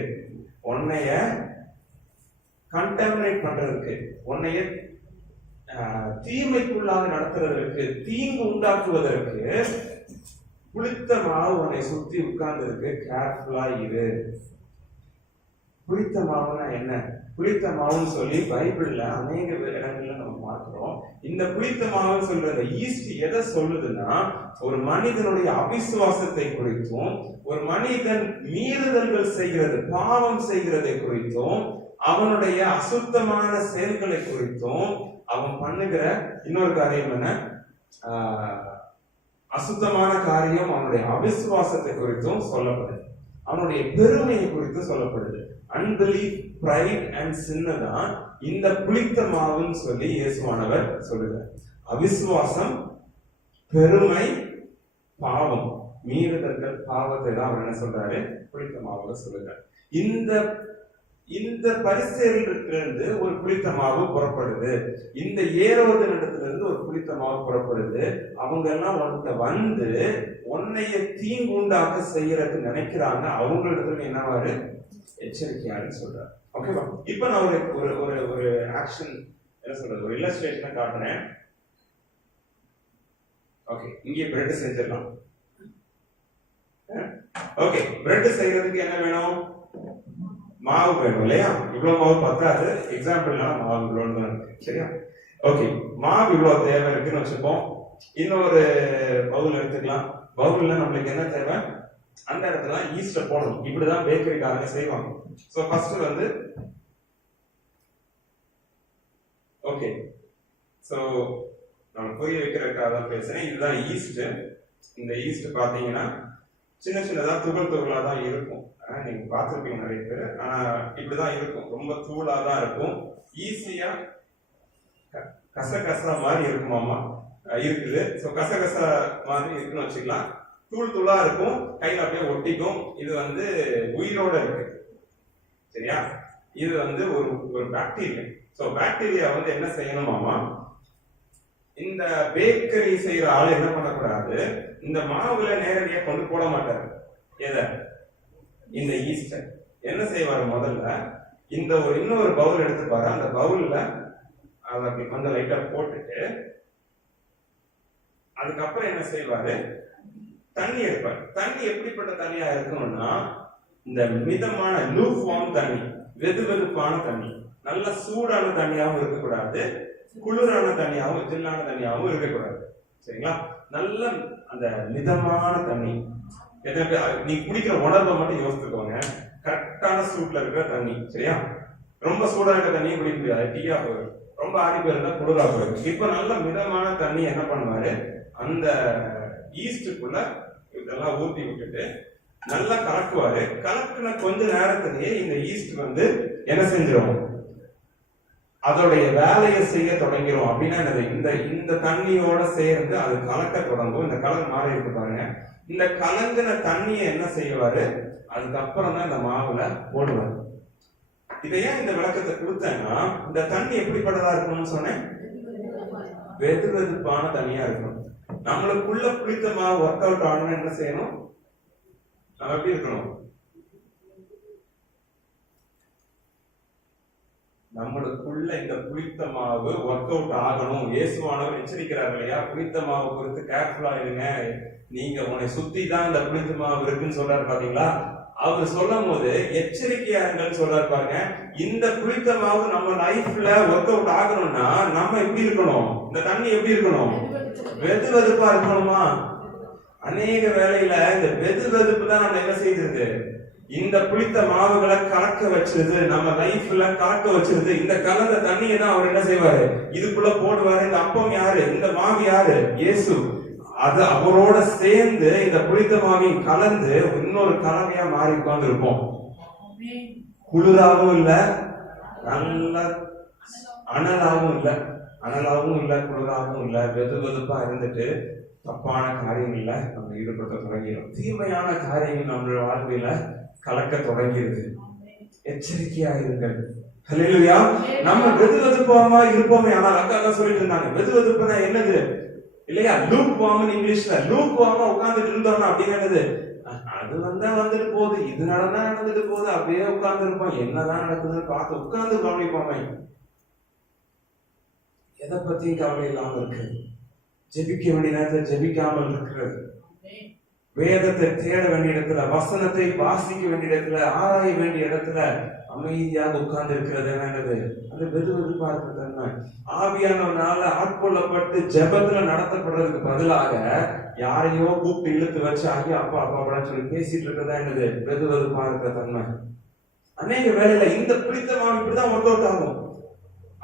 உன்னைய கண்டாமினேட் பண்றதுக்கு, உன்னைய தீமைக்குள்ளாக நடத்துறதற்கு, தீங்கு உண்டாக்குவதற்கு புளித்த மாவு உன்னை சுத்தி உட்கார்ந்து இருக்கு. கேர்ஃபுல்லா இரு. புளித்த மாவுனா என்ன? புளித்த மாவுன்னு சொல்லி பைபிள்ல அநேக இடங்கள்ல நம்ம பார்க்கிறோம். இந்த புளித்த மாவுன்னு சொல்ற இந்த ஈஸ்ட் எதை சொல்லுதுன்னா, ஒரு மனிதனுடைய அவிசுவாசத்தை குறித்தும், ஒரு மனிதன் மீறுதல்கள் செய்கிறது, பாவம் செய்கிறதை குறித்தும், அவனுடைய அசுத்தமான செயல்களை குறித்தும், அவன் பண்ணுகிற இன்னொரு காரியம் என்ன? அசுத்தமான காரியம் அவனுடைய அவிசுவாசத்தை குறித்தும் சொல்லப்படுது, அவனுடைய பெருமையை குறித்தும் சொல்லப்படுது. அன்பிலீஃப், பிரைட் அண்ட் சின் தான் இந்த புளித்த மாவுன்னு சொல்லி இயேசுவானவர் சொல்லுகிறார். அவிசுவாசம், பெருமை, பாவம், மீறுதல்கள், பாவத்தை தான் அவர் என்ன சொல்றாரு, புளித்த மாவுல சொல்லுகிறார். இந்த பரிசேயரிலிருந்து ஒரு புளித்த மாவு புறப்படுது, இந்த ஏரோதனிடத்திலிருந்து ஒரு புளித்த மாவு புறப்படுது. அவங்க எல்லாம் உன்கிட்ட வந்து உன்னைய தீங்குண்டாக்க செய்யறதுக்கு நினைக்கிறாங்க, அவங்களிடத்துல என்னவாரு, எச்சரிக்கையாருன்னு சொல்றாரு. ஓகேவா? இப்ப நான் ஒரு ஆக்ஷன் என்ன சொல்றது, ஒரு இல்லஸ்ட்ரேஷனை காட்டுறேன். ஓகே, இங்கே பிரெட் செஞ்சிடலாம். ஓகே, பிரெட் செய்யறதுக்கு என்ன வேணும், மாவு வேணும் இல்லையா? இவ்வளவு மாவு பத்தாது, எக்ஸாம்பிள்னால மாவு இவ்வளவு தான் இருக்கு, சரியா? ஓகே, மாவு இவ்வளவு தேவை இருக்குன்னு வச்சுப்போம். இன்னொரு பவுல் எடுத்துக்கலாம். பவுல்ல நம்மளுக்கு என்ன தேவை, அந்த இடத்துல ஈஸ்ட போடணும். இப்படிதான் பேக்கரிக்காரங்க செய்வாங்க. சோ ஃபர்ஸ்ட் வந்து ஓகே, சோ நம்ம புரிய வைக்கிறதுக்காக தான் பேசுறேன். இதுதான் ஈஸ்ட். இந்த ஈஸ்ட் பாத்தீங்கன்னா சின்ன சின்னதா துகள் துகளா தான் இருக்கும். நீங்க பார்த்துருப்பீங்க நிறைய பேர். ஆனா இப்படிதான் இருக்கும், ரொம்ப தூளா தான் இருக்கும். ஈஸியா கசகசா மாதிரி இருக்குமாமா, இருக்குது. ஸோ கசகசா மாதிரி இருக்குன்னு வச்சுக்கலாம். தூள் தூளா இருக்கும், கையில அப்படியே ஒட்டிக்கும். இது வந்து உயிரோட இருக்கு, சரியா? இது வந்து ஒரு பாக்டீரியா. ஸோ பாக்டீரியா வந்து என்ன செய்யணுமாமா, இந்த பேக்கரி செய்யற ஆளு என்ன பண்ணக்கூடாது, இந்த மாவுல நேரடியா கொண்டு போட மாட்டாரு. எதை, இந்த ஈஸ்ட என்ன செய்வாரு, முதல்ல இந்த இன்னொரு பவுல் எடுத்துப்பாரு. அந்த பவுல்ல அதை அப்படி கொஞ்சம் லைட்டா போட்டுட்டு அதுக்கப்புறம் என்ன செய்வாரு, தண்ணி எடுப்பாரு. தண்ணி எப்படிப்பட்ட தண்ணியா இருக்கணும்னா, இந்த மிதமான லூக் ஃபார்ம் தண்ணி, வெது வெதுப்பான தண்ணி, நல்ல சூடான தண்ணியாவும் இருக்கக்கூடாது, குளிரான தண்ணியாவும் ஜில்லான தண்ணியாவும் இருக்கக்கூடாது, சரிங்களா? நல்ல அந்த மிதமான தண்ணி. நீ குடிக்கிற உணர்வை மட்டும் யோசித்துக்கோங்க. கரெக்டான சூட்ல இருக்கிற தண்ணி, சரியா? ரொம்ப சூடா இருக்கிற தண்ணியும் குடிக்க முடியாது, டீயா போயிடும். ரொம்ப ஆடி போயிருந்தா குளிரா போயிடும். இப்ப நல்ல மிதமான தண்ணி என்ன பண்ணுவாரு, அந்த ஈஸ்டுக்குள்ள இதெல்லாம் ஊத்தி விட்டுட்டு நல்லா கலக்குவாரு. கலக்குன கொஞ்ச நேரத்திலேயே இந்த ஈஸ்ட் வந்து என்ன செஞ்சிடும், அதோடைய வேலையை செய்ய தொடங்கிரும். அப்படின்னா இந்த தண்ணியோட சேர்ந்து அது கலக்க தொடங்கும். இந்த கலர் மாறி இருக்கு பாருங்க. இந்த கலங்கின தண்ணியை என்ன செய்வாரு, அதுக்கப்புறம் தான் இந்த மாவுல போடுவாரு. இதை ஏன் இந்த விளக்கத்தை கொடுத்தேன்னா, இந்த தண்ணி எப்படிப்பட்டதா இருக்கணும்னு சொன்னேன், வெது வெதுப்பான தண்ணியா இருக்கணும். நம்மளுக்குள்ள புளித்த மாவு ஒர்க் அவுட் ஆகணும், என்ன செய்யணும், நம்ம எப்படி இருக்கணும், நம்மளுக்குள்ள இந்த புளித்த மாவு ஒர்க் அவுட் ஆகணும். இயேசுவானவர் எச்சரிக்கிறார் இல்லையா, புளித்த மாவு குறித்து கேர்ஃபுல்லா இருங்க, நீங்க உன்னை சுத்தி தான் இந்த புளித்த மாவு இருக்குன்னு சொல்றாரு பாத்தீங்களா? அவர் சொல்லும் போது எச்சரிக்கையா இருங்கன்னு சொல்றாரு பாருங்க. இந்த புளித்த மாவு நம்ம லைஃப்ல ஒர்க் அவுட் ஆகணும்னா நம்ம எப்படி இருக்கணும், இந்த தண்ணி எப்படி இருக்கணும், வெது வெதுப்பா இருக்கணுமா? அநேக வேளையில இந்த வெது வெதுப்பு தான் நம்ம என்ன செய்யுது, இந்த புளித்த மாவுகளை கலக்க வச்சிருது, நம்ம லைஃப்ல கலக்க வச்சிருது. இந்த கலந்த தண்ணியை தான் அவர் என்ன செய்வாரு, இதுக்குள்ள போடுவாரு. இந்த அப்பம் யாரு, இந்த மாவு யாரு, இயேசு. அது அவரோட சேர்ந்து இந்த புளித்த மாவையும் கலந்து இன்னொரு கலவையா மாறி உட்கார்ந்து இருப்போம். குளிராகவும் இல்ல, நல்ல அனலாகவும் இல்ல, குளிராகவும் இல்ல, வெது வெதுப்பா இருந்துட்டு தப்பான காரியங்கள்ல நம்ம ஈடுபட தொடங்கிடும். தீமையான காரியங்கள் நம்மளோட வாழ்க்கையில கலக்க தொடங்கிடுது. எச்சரிக்கையா இருங்கள். ஹல்லேலூயா. நம்ம வெது வெதுப்பாமா இருப்போமே. ஆனால் அக்கா தான் சொல்லிட்டு இருந்தாங்க, வெது வெதுப்புனா என்னது இல்லையா, லூக் வார்ம் இங்கிலீஷ்ல. லூக் வார்மா உட்கார்ந்துட்டு இருந்தோம்னா அப்படின்னு என்னது, அது வந்தா வந்துட்டு போகுது, இது நடந்துட்டு போகுது, அப்படியே உட்கார்ந்து இருப்போம். என்னதான் நடக்குதுன்னு பார்த்து உட்கார்ந்து கவனிப்போமே. எதை பத்தியும் கவலை இல்லாம இருக்கு. ஜெபிக்க வேண்டிய நேரத்தில் ஜெபிக்காமல் இருக்கிறது, வேதத்தை தேட வேண்டிய இடத்துல, வசனத்தை வாசிக்க வேண்டிய இடத்துல, ஆராய வேண்டிய இடத்துல அமைதியாக உட்கார்ந்து இருக்கிறது என்னது, அது வெது வெதுப்பா இருக்கிறது. ஆவியானவனால ஆட்கொள்ளப்பட்டு ஜெபத்துல நடத்தப்படுறதுக்கு பதிலாக யாரையோ கூப்பிட்டு இழுத்து வச்சு ஐயா அப்பா அப்பா அப்படின்னு சொல்லி பேசிட்டு இருக்கிறதா என்னது, வெது வெதுப்பா இருக்கிற தன்மை. அநேக வேலையில இந்த பிடித்த மாவு இப்படிதான் ஒர்க் அவுட் ஆகும்.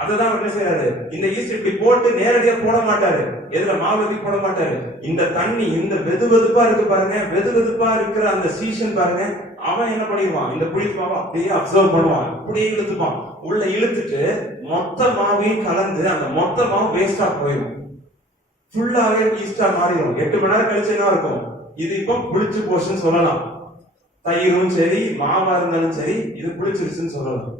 அததான் என்ன செய்யறாரு, இந்த ஈஸ்ட் இப்படி போட்டு நேரடியா போட மாட்டாரு. எதுல மாவு ஊத்தி போட மாட்டாரு. இந்த தண்ணி இந்த வெதுவெதுப்பா இருக்கு பாருங்க, வெதுவெதுப்பா இருக்கிற அந்த சீசன் பாருங்க, அவன் என்ன பண்ணிடுவான், இந்த புளித்த மாவை அப்படியே அப்சர்வ் பண்ணுவான், அப்படியே இழுத்துப்பான். உள்ள இழுத்துட்டு மொத்த மாவையும் கலந்து அந்த மொத்த மாவு வேஸ்டா போயிடும், ஃபுல்லாவே ஈஸ்டா மாறிடும். 8 மணி நேரம் கழிச்சு என்ன இருக்கும், இது இப்போ புளிச்சு போச்சுன்னு சொல்லலாம். தயிரும் சரி மாவா இருந்தாலும் சரி இது புளிச்சிருச்சுன்னு சொல்லலாம்.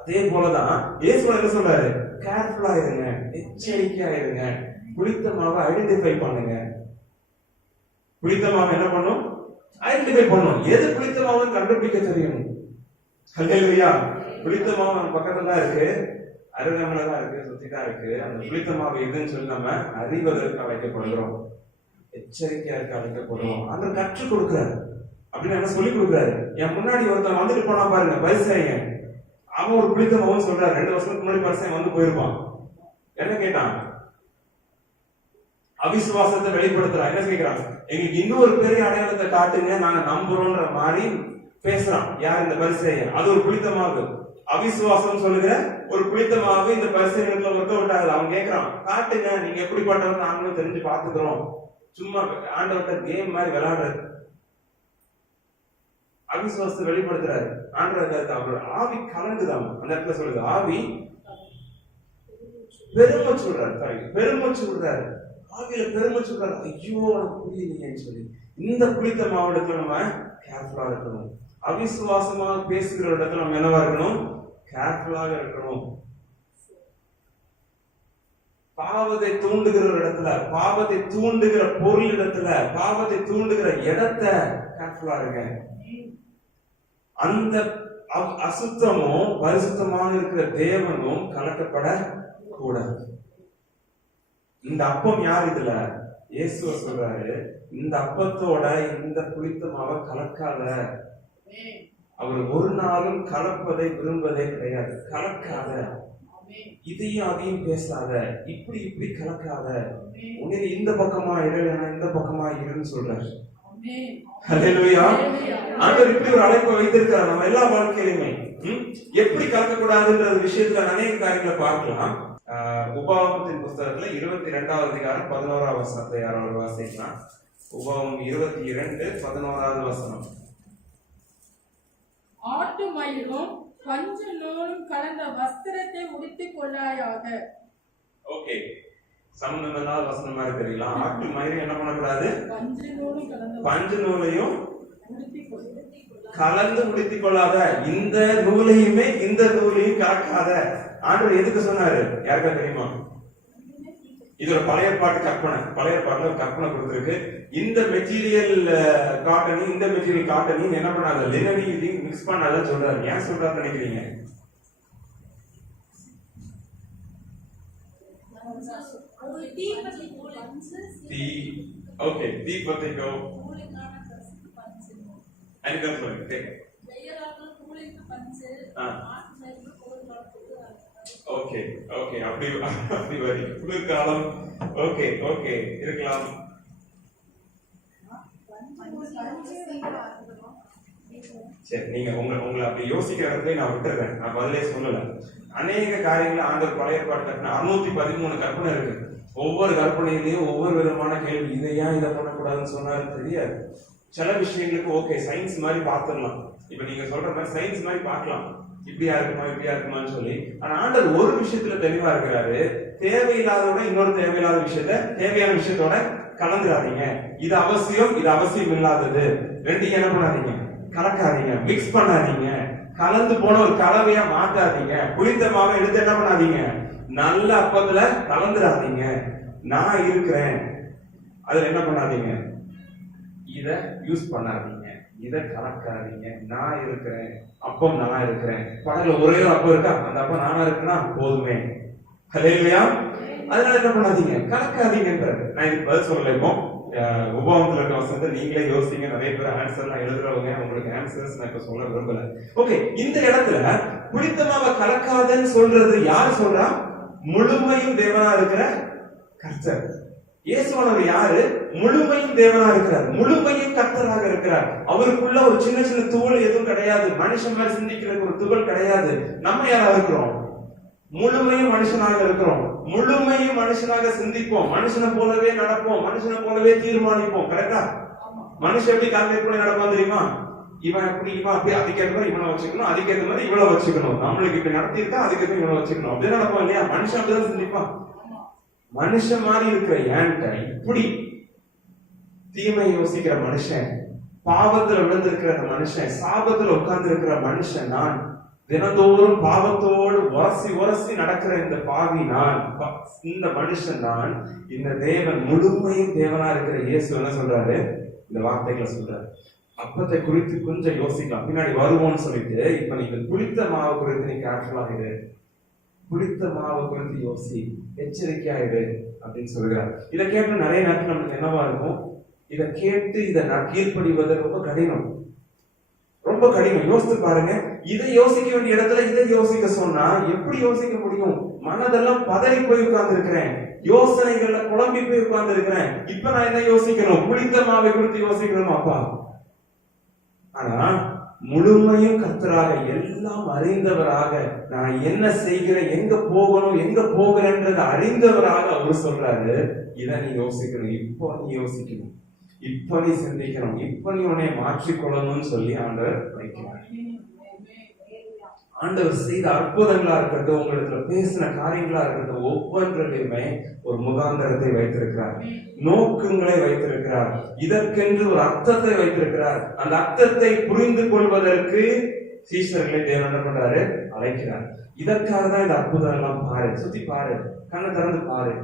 அதே போலதான் இயேசு என்ன சொல்றாரு, கேர்ஃபுல்லா இருங்க, எச்சரிக்கையா இருங்க, புளித்த மாவை ஐடென்டிஃபை பண்ணுங்க. புளித்த மாவை என்ன பண்ணும், ஐடென்டிஃபை பண்ணும். எது புளித்த மாவுன்னு கண்டுபிடிக்க தெரியணும். ஹல்லேலூயா. புளித்த மாவு நம்ம பக்கத்துல தான் இருக்கு, அருகாமையில தான் இருக்கு, சுத்திதான் இருக்கு. அந்த புளித்த மாவு எதுன்னு சொல்லி நம்ம அறிவதற்கு அழைக்கப்படுகிறோம், எச்சரிக்கையா இருக்க அழைக்கப்படுறோம். அந்த கற்றுக் கொடுக்கிறாரு அப்படின்னு என்ன சொல்லி கொடுக்குறாரு. என் முன்னாடி ஒருத்தன் வந்துட்டு போனா பாருங்க, பரிசேயன், அவன் ஒரு புளித்த மாவுன்னு சொல்றாரு. 2 வருஷத்துக்கு முன்னாடி பரிசேயன் வந்து போயிருப்பான். என்ன கேட்டான், அவிசுவாசத்தை வெளிப்படுத்துறான். என்ன கேட்கிறான், எங்களுக்கு இன்னொரு பெரிய அடையாளத்தை காட்டுங்க, நாங்க நம்புறோம்ன்ற மாதிரி பேசுறான். யார், இந்த பரிசேயன். அது ஒரு புளித்த மாவு, அவிசுவாசம் சொல்லுகிற ஒரு புளித்த மாவு இந்த பரிசேயனுக்குள்ள ஒர்க் அவுட் ஆகுது. அவன் கேட்கிறான், காட்டுங்க, நீங்க எப்படிப்பட்டவங்க நாங்களும் தெரிஞ்சு பாத்துக்கிறோம். சும்மா ஆண்டவர்கிட்ட கேம் மாதிரி விளையாடுறது. அவிசுவாசத்தை வெளிப்படுத்துறாரு. ஆண்டவர் அவரோட ஆவி கலங்குதான். அந்த இடத்துல சொல்லுது, ஆவி பெருமூச்சு விடுறாரு. பெருமூச்சு விடுறாரு, ஆவியில பெருமூச்சு விடுறாரு. ஐயோ எனக்கு புரியலையேன்னு சொல்லி இந்த புளித்த மாவட்டத்துல நம்ம கேர்ஃபுல்லா இருக்கணும். அவிசுவாசமாக பேசுகிற இடத்துல நம்ம என்னவா இருக்கணும், கேர்ஃபுல்லாக இருக்கணும். பாவத்தை தூண்டுகிற இடத்துல, பாவத்தை தூண்டுகிற பொருள் இடத்துல, பாவத்தை தூண்டுகிற இடத்த கேர்ஃபுல்லா இருங்க. அந்த அசுத்தமும் பரிசுத்தமாக இருக்கிற தேவனும் கலக்கப்பட கூடாது. இந்த அப்பம் யார், இதுல இயேசு சொல்றாரு, இந்த அப்பத்தோட இந்த புளித்த மாவை கலக்காத. அவர் ஒரு நாளும் கலப்பதை விரும்பதே கிடையாது. கலக்காத, இதையும் அதையும் பேசாத, இப்படி கலக்காத, உன்னை இந்த பக்கமா இரு, இந்த பக்கமா இருன்னு சொல்றாரு. ஹல்லேலூயா. ஆண்டவர் இப்படி ஒரு அழைப்பை வைத்திருக்கிறார் நம்ம எல்லா வாழ்க்கையிலுமே. எப்படி கலக்கக்கூடாதுன்ற விஷயத்துல அநேக காரியங்களை பார்க்கலாம். உபாகமத்தின் புஸ்தகத்துல 22வது அதிகாரம் 11வது வசனத்தை யாராவது வாசிக்கலாம். உபாகமம் 22 11வது வசனம். ஆட்டு மயிரும் பஞ்சு நூலும் கலந்த வஸ்திரத்தை உடுத்திக் கொள்ளாயாக. ஓகே, சம்பந்தமில்லாத வசனமா இருக்கிறீங்களா? ஆட்டு மயிரும் என்ன பண்ணக்கூடாது, பஞ்சு நூலையும் கலந்து உடுத்திக் கொள்ளாத. இந்த நூலையுமே இந்த நூலையும் கலக்காத. ஆண்டவர் எதுக்கு சொன்னாரு யாருக்கா தெரியுமா? இது ஒரு பழைய பாட்டு கற்பனை. பழைய பாட்டுல ஒரு கற்பனை கொடுத்திருக்கு. இந்த மெட்டீரியல் காட்டனையும் இந்த மெட்டீரியல் காட்டனையும் என்ன பண்ணாத, லினனையும் மிக்ஸ் பண்ணாத சொல்றாரு. ஏன் சொல்றாரு நினைக்கிறீங்க? ஓகே, தீபத்தைக்கோ அனிதம் சொல்லுங்க. ஓகே ஓகே, அப்படி வரி குளிர்காலம். ஓகே ஓகே, இருக்கலாம். சரி, நீங்க உங்களை அப்படி யோசிக்கிறதுல நான் விட்டுறேன், நான் பதிலே சொல்லல. அநேக காரியங்கள் ஆண்டவர் பழைய பாட்டு கற்பனை 613 கற்பனை இருக்கு. ஒவ்வொரு கற்பனையிலையும் ஒவ்வொரு விதமான கேள்வி. இதை ஏன் இதை பண்ணக்கூடாதுன்னு சொன்னாலும் தெரியாது. சில விஷயங்களுக்கு ஓகே சயின்ஸ் மாதிரி பார்த்துடலாம். இப்ப நீங்க சொல்ற மாதிரி சயின்ஸ் மாதிரி பார்க்கலாம், இப்படியா இருக்குமான்னு சொல்லி. ஆனா ஆண்டவர் ஒரு விஷயத்துல தெளிவா இருக்கிறாரு. தேவையில்லாதோட இன்னொரு தேவையில்லாத விஷயத்த தேவையான விஷயத்தோட கலந்துடாதீங்க. இது அவசியம், இது அவசியம் இல்லாதது, ரெண்டையும் என்ன பண்ணாதீங்க, கலக்காதீங்க, மிக்ஸ் பண்ணாதீங்க. கலந்து போன ஒரு கலவையா மாத்தாதீங்க. புளித்த மாவை எடுத்து என்ன பண்ணாதீங்க, நல்ல அப்பத்துல கலந்துடாதீங்க. நான் இருக்கிறேன் அதுல என்ன பண்ணாதீங்க, இத யூஸ் பண்ணாதீங்க, இத கலக்காதீங்க. நான் இருக்கிறேன், அப்பம் நான் இருக்கிறேன். படகுல ஒரே ஒரு அப்பம் இருக்கா, அந்த அப்பம் நானா இருக்குன்னா போதுமே. ஹல்லேலூயா. அதனால என்ன பண்ணாதீங்க, கலக்காதீங்கன்றாரு. நான் இதுக்கு பதில் சொல்லல. இப்போ உபவாசத்துல இருக்க வசனத்தை நீங்களே யோசிங்க. நிறைய பேர் ஆன்சர்லாம் எழுதுறவங்க, உங்களுக்கு ஆன்சர்ஸ் நான் இப்ப சொல்ல விரும்பல. ஓகே, இந்த இடத்துல புளித்தமாவை கலக்காதன்னு சொல்றது யார் சொல்றா? முழுமையும் தேவனா இருக்கிற கர்த்தர். இயேசுவானவர் யாரு? முழுமையும் தேவனா இருக்கிறார், முழுமையும் கர்த்தராக இருக்கிறார். அவருக்குள்ள ஒரு சின்ன சின்ன துகள் எதுவும் கிடையாது. மனுஷன் மாதிரி சிந்திக்கிற ஒரு துகள் கிடையாது. நம்ம யாரா இருக்கிறோம்? முழுமையும் மனுஷனாக இருக்கிறோம். முழுமையும் மனுஷனாக சிந்திப்போம், மனுஷனை போலவே நடப்போம், மனுஷனை போலவே தீர்மானிப்போம். கரெக்டா? மனுஷன் எப்படி கால்குலேட் பண்ணி நடப்பான் தெரியுமா? இவன் எப்படி, இவன் அப்படி, அதுக்கேற்ற மாதிரி இவனை வச்சுக்கணும், அதுக்கேற்ற மாதிரி இவ்வளவு வச்சுக்கணும், நம்மளுக்கு இப்ப நடத்திருக்கா அதுக்கேற்ற இவனை வச்சுக்கணும், அப்படியே நடப்பான் இல்லையா? மனுஷன் அப்படிதான் சிந்திப்பான். மனுஷன் மாதிரி இருக்கிற ஏன்ட்ட இப்படி தீமை யோசிக்கிற மனுஷன், பாவத்துல விழுந்திருக்கிற மனுஷன், சாபத்துல உட்கார்ந்து இருக்கிற மனுஷன் நான், தினந்தோறும் பாவத்தோடு உரசி நடக்கிற இந்த பாவி நான், இந்த மனுஷன் நான். இந்த தேவன், முழுமையும் தேவனா இருக்கிற இயேசு என்ன சொல்றாரு? இந்த வார்த்தைகளை சொல்றாரு. அப்பத்தை குறித்து கொஞ்சம் யோசிக்கலாம், பின்னாடி வருவோம்னு சொல்லிட்டு. இப்ப நீங்க புளித்த மாவு குறித்து நீ கேர்ஃபுல்லாக இரு, புளித்த மாவு குறித்து யோசி, எச்சரிக்கையாயிடு அப்படின்னு சொல்கிறார். இதை கேட்டு நிறைய நேரத்தில் நமக்கு என்னவா இருக்கும்? இதை கேட்டு இதை நான் கீழ்ப்படிவது ரொம்ப கடினம், ரொம்ப கடினம். யோசித்து பாருங்க, இதை யோசிக்க வேண்டிய இடத்துல இதை யோசிக்க சொன்னா எப்படி யோசிக்க முடியும்? மனதெல்லாம் பதறி போய் உட்கார்ந்து இருக்கிறேன், யோசனைகள்ல குழம்பி போய் உட்கார்ந்து இருக்கிறேன். இப்ப நான் என்ன யோசிக்கணும்? புளித்த மாவை குறித்து யோசிக்கணும் அப்பா. ஆனா முழுமையும் கர்த்தராக, எல்லாம் அறிந்தவராக, நான் என்ன செய்கிறேன், எங்க போகணும், எங்க போகிறேன்றதை அறிந்தவராக அவர் சொல்றாரு, இதை நீ யோசிக்கணும், இப்போ நீ யோசிக்கணும், இப்ப நீ சிந்திக்கணும், இப்ப நீ உன்னை மாற்றிக்கொள்ளணும்னு சொல்லி ஆண்டவர் வைக்கிறார். ஆண்டவர் செய்த அற்புதங்களா இருக்கட்டும், உங்களுக்கு பேசின காரியங்களா இருக்கட்டும், ஒவ்வொன்றிலுமே ஒரு முகாந்திரத்தை வைத்திருக்கிறார், நோக்கங்களை வைத்திருக்கிறார், இதற்கென்று ஒரு அர்த்தத்தை வைத்திருக்கிறார். அந்த அர்த்தத்தை புரிந்து கொள்வதற்கு சீஷர்களை தேவன் என்ன பண்றாரு? அழைக்கிறார். இதற்காக தான் இந்த அற்புதம் எல்லாம். பாரு, சுத்தி பாரு, கண்ணை திறந்து பாரு,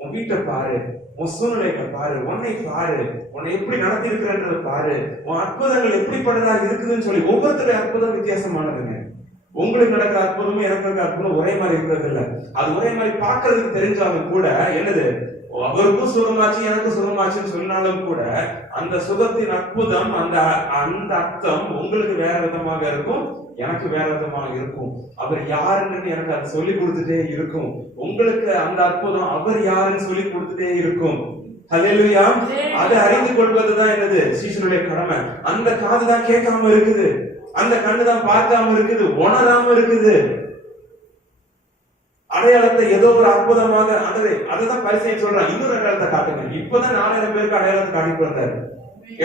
உன் வீட்டை பாரு, உன் சூழ்நிலைகளை பாரு, உன்னை பாரு, உன்னை எப்படி நடத்தி இருக்கிறன்றத பாரு, உன் அற்புதங்கள் எப்படிப்பட்டதா இருக்குதுன்னு சொல்லி. ஒவ்வொருத்தருடைய அற்புதம் வித்தியாசமானதுங்க. உங்களுக்கு நடக்கிற அற்புதமும் எனக்கு நடக்கிற அற்புதம் ஒரே மாதிரி இருக்கிறது இல்ல. அது ஒரே மாதிரி பார்க்கறதுக்கு தெரிஞ்சாலும் கூட, என்னது, அவருக்கும் சுகமாச்சு எனக்கும் சுகமாச்சுன்னு சொன்னாலும் கூட, அந்த சுகத்தின் அற்புதம், அந்த அர்த்தம் உங்களுக்கு வேற விதமாக இருக்கும், எனக்கு வேற விதமாக இருக்கும். அவர் யாருன்னு எனக்கு அதை சொல்லி கொடுத்துட்டே இருக்கும், உங்களுக்கு அந்த அற்புதம் அவர் யாருன்னு சொல்லி கொடுத்துட்டே இருக்கும். ஹல்லேலூயா. அதை அறிந்து கொள்வதுதான் என்னது? சீஷனுடைய கடமை. அந்த காது தான் கேட்காம இருக்குது, அந்த கண்ணு தான் பார்க்காம இருக்குது, உணராம இருக்குது. அடையாளத்தை ஏதோ ஒரு அற்புதமாக அதைதான் பரிசைன்னு சொல்றான். இன்னொரு அடையாளத்தை காட்டுங்க. இப்பதான் 4000 பேருக்கு அடையாளத்தை காட்டிட்டு வந்தாரு.